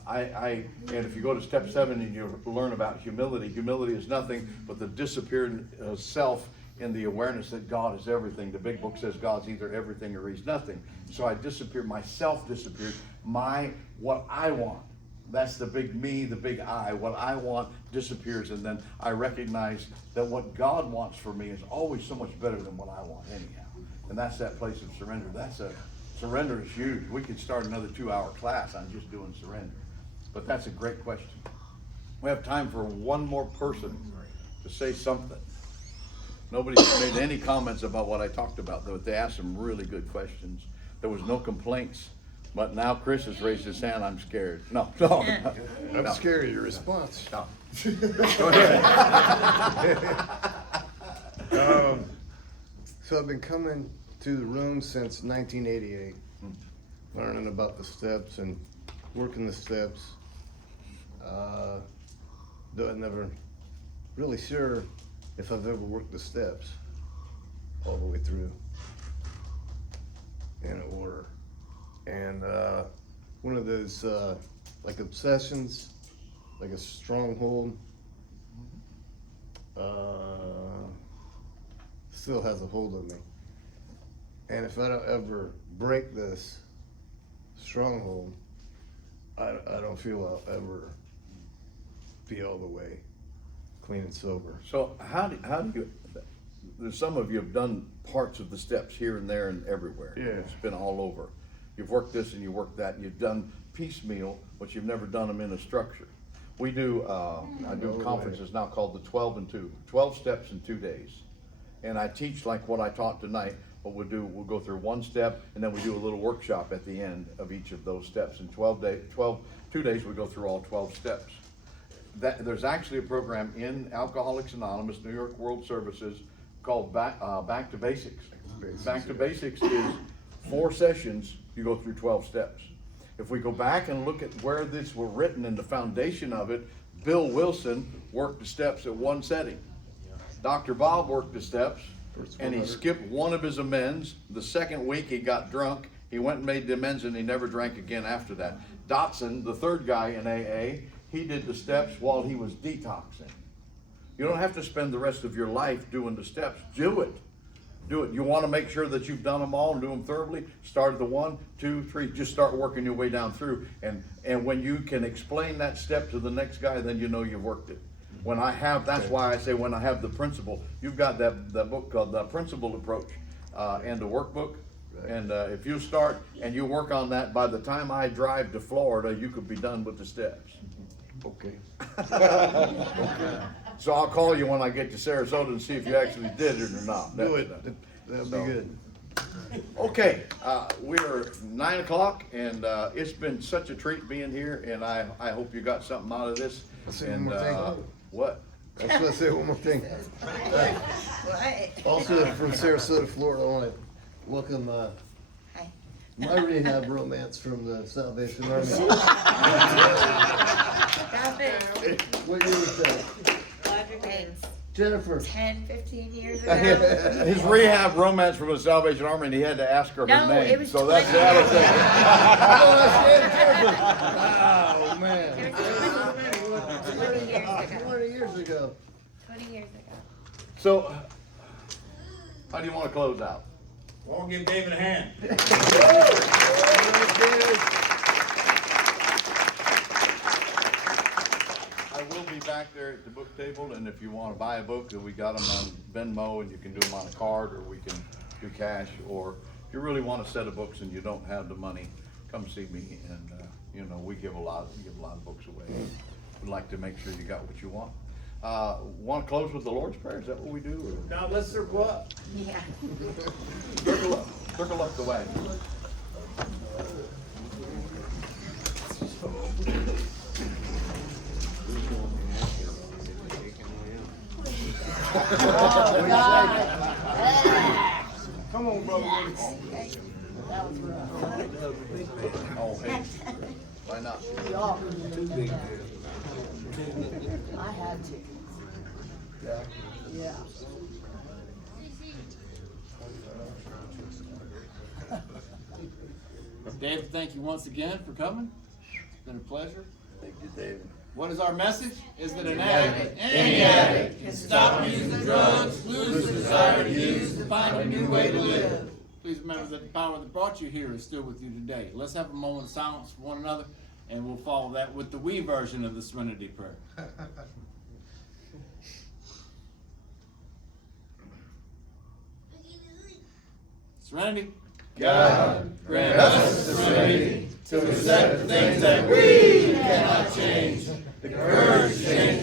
And if you go to step 7 and you learn about humility, humility is nothing but the disappeared self in the awareness that God is everything. The big book says God's either everything or he's nothing. So I disappeared, myself disappeared, what I want. That's the big me, the big I. What I want disappears, and then I recognize that what God wants for me is always so much better than what I want anyhow. And that's that place of surrender. That's a Surrender is huge. We could start another 2-hour class on just doing surrender. But that's a great question. We have time for one more person to say something. Nobody made any comments about what I talked about, though. They asked some really good questions. There was no complaints. But now Chris has raised his hand. I'm scared. No. I'm scared of your response. No. Go ahead. So I've been coming to the room since 1988, learning about the steps and working the steps. Though I'm never really sure if I've ever worked the steps all the way through in order. And one of those like obsessions, like a stronghold, still has a hold of me. And if I don't ever break this stronghold, I don't feel I'll ever be all the way clean and sober. So how do you, there's some of you have done parts of the steps here and there and everywhere. Yeah. It's been all over. You've worked this and you worked that, and you've done piecemeal, but you've never done them in a structure. We do, I do conferences now called the 12 and 2, 12 steps in 2 days. And I teach like what I taught tonight. What we'll go through one step, and then we do a little workshop at the end of each of those steps. In 2 days, we go through all 12 steps. There's actually a program in Alcoholics Anonymous, New York World Services, called Back to Basics. Back to Basics is 4 sessions, you go through 12 steps. If we go back and look at where these were written and the foundation of it, Bill Wilson worked the steps at one setting. Dr. Bob worked the steps, and he skipped one of his amends. The second week he got drunk. He went and made the amends, and he never drank again after that. Dotson, the third guy in AA, he did the steps while he was detoxing. You don't have to spend the rest of your life doing the steps. Do it. Do it. You want to make sure that you've done them all and do them thoroughly. Start at the 1, 2, 3. Just start working your way down through. And when you can explain that step to the next guy, then you know you've worked it. When I have, that's why I say when I have the principle. You've got that book called The Principle Approach and the workbook. And if you start and you work on that, by the time I drive to Florida, you could be done with the steps. Okay. Okay. So I'll call you when I get to Sarasota and see if you actually did it or not. Do it. That'll be good. Okay, we're 9 o'clock, and it's been such a treat being here, and I hope you got something out of this. I'll say one more thing. What? I was going to say one more thing. Also from Sarasota, Florida, I want to welcome my rehab romance from the Salvation Army. Stop it. What year was that? Jennifer. 10, 15 years ago. His rehab romance from the Salvation Army, and he had to ask her No, her name. it was So that's 20 the other thing. Oh, man. It was 20 years ago. 20 years ago. 20 years ago. So, how do you want to close out? Well, give David a hand. I will be back there at the book table, and if you want to buy a book, we got them on Venmo, and you can do them on a card, or we can do cash, or if you really want a set of books and you don't have the money, come see me, and we give a lot of books away. We'd like to make sure you got what you want. Want to close with the Lord's Prayer? Is that what we do? Or? Now let's circle up. Yeah. Circle up the way. Come on, brother. Oh, hey. Why not? I had to. Yeah. David, thank you once again for coming. It's been a pleasure. Thank you, David. What is our message? Is that an addict, any addict, can stop using drugs, lose the desire to use, to find a new way to live. Please remember that the power that brought you here is still with you today. Let's have a moment of silence for one another, and we'll follow that with the we version of the Serenity Prayer. Serenity. God, grant us the serenity to accept the things that we cannot change, the courage to change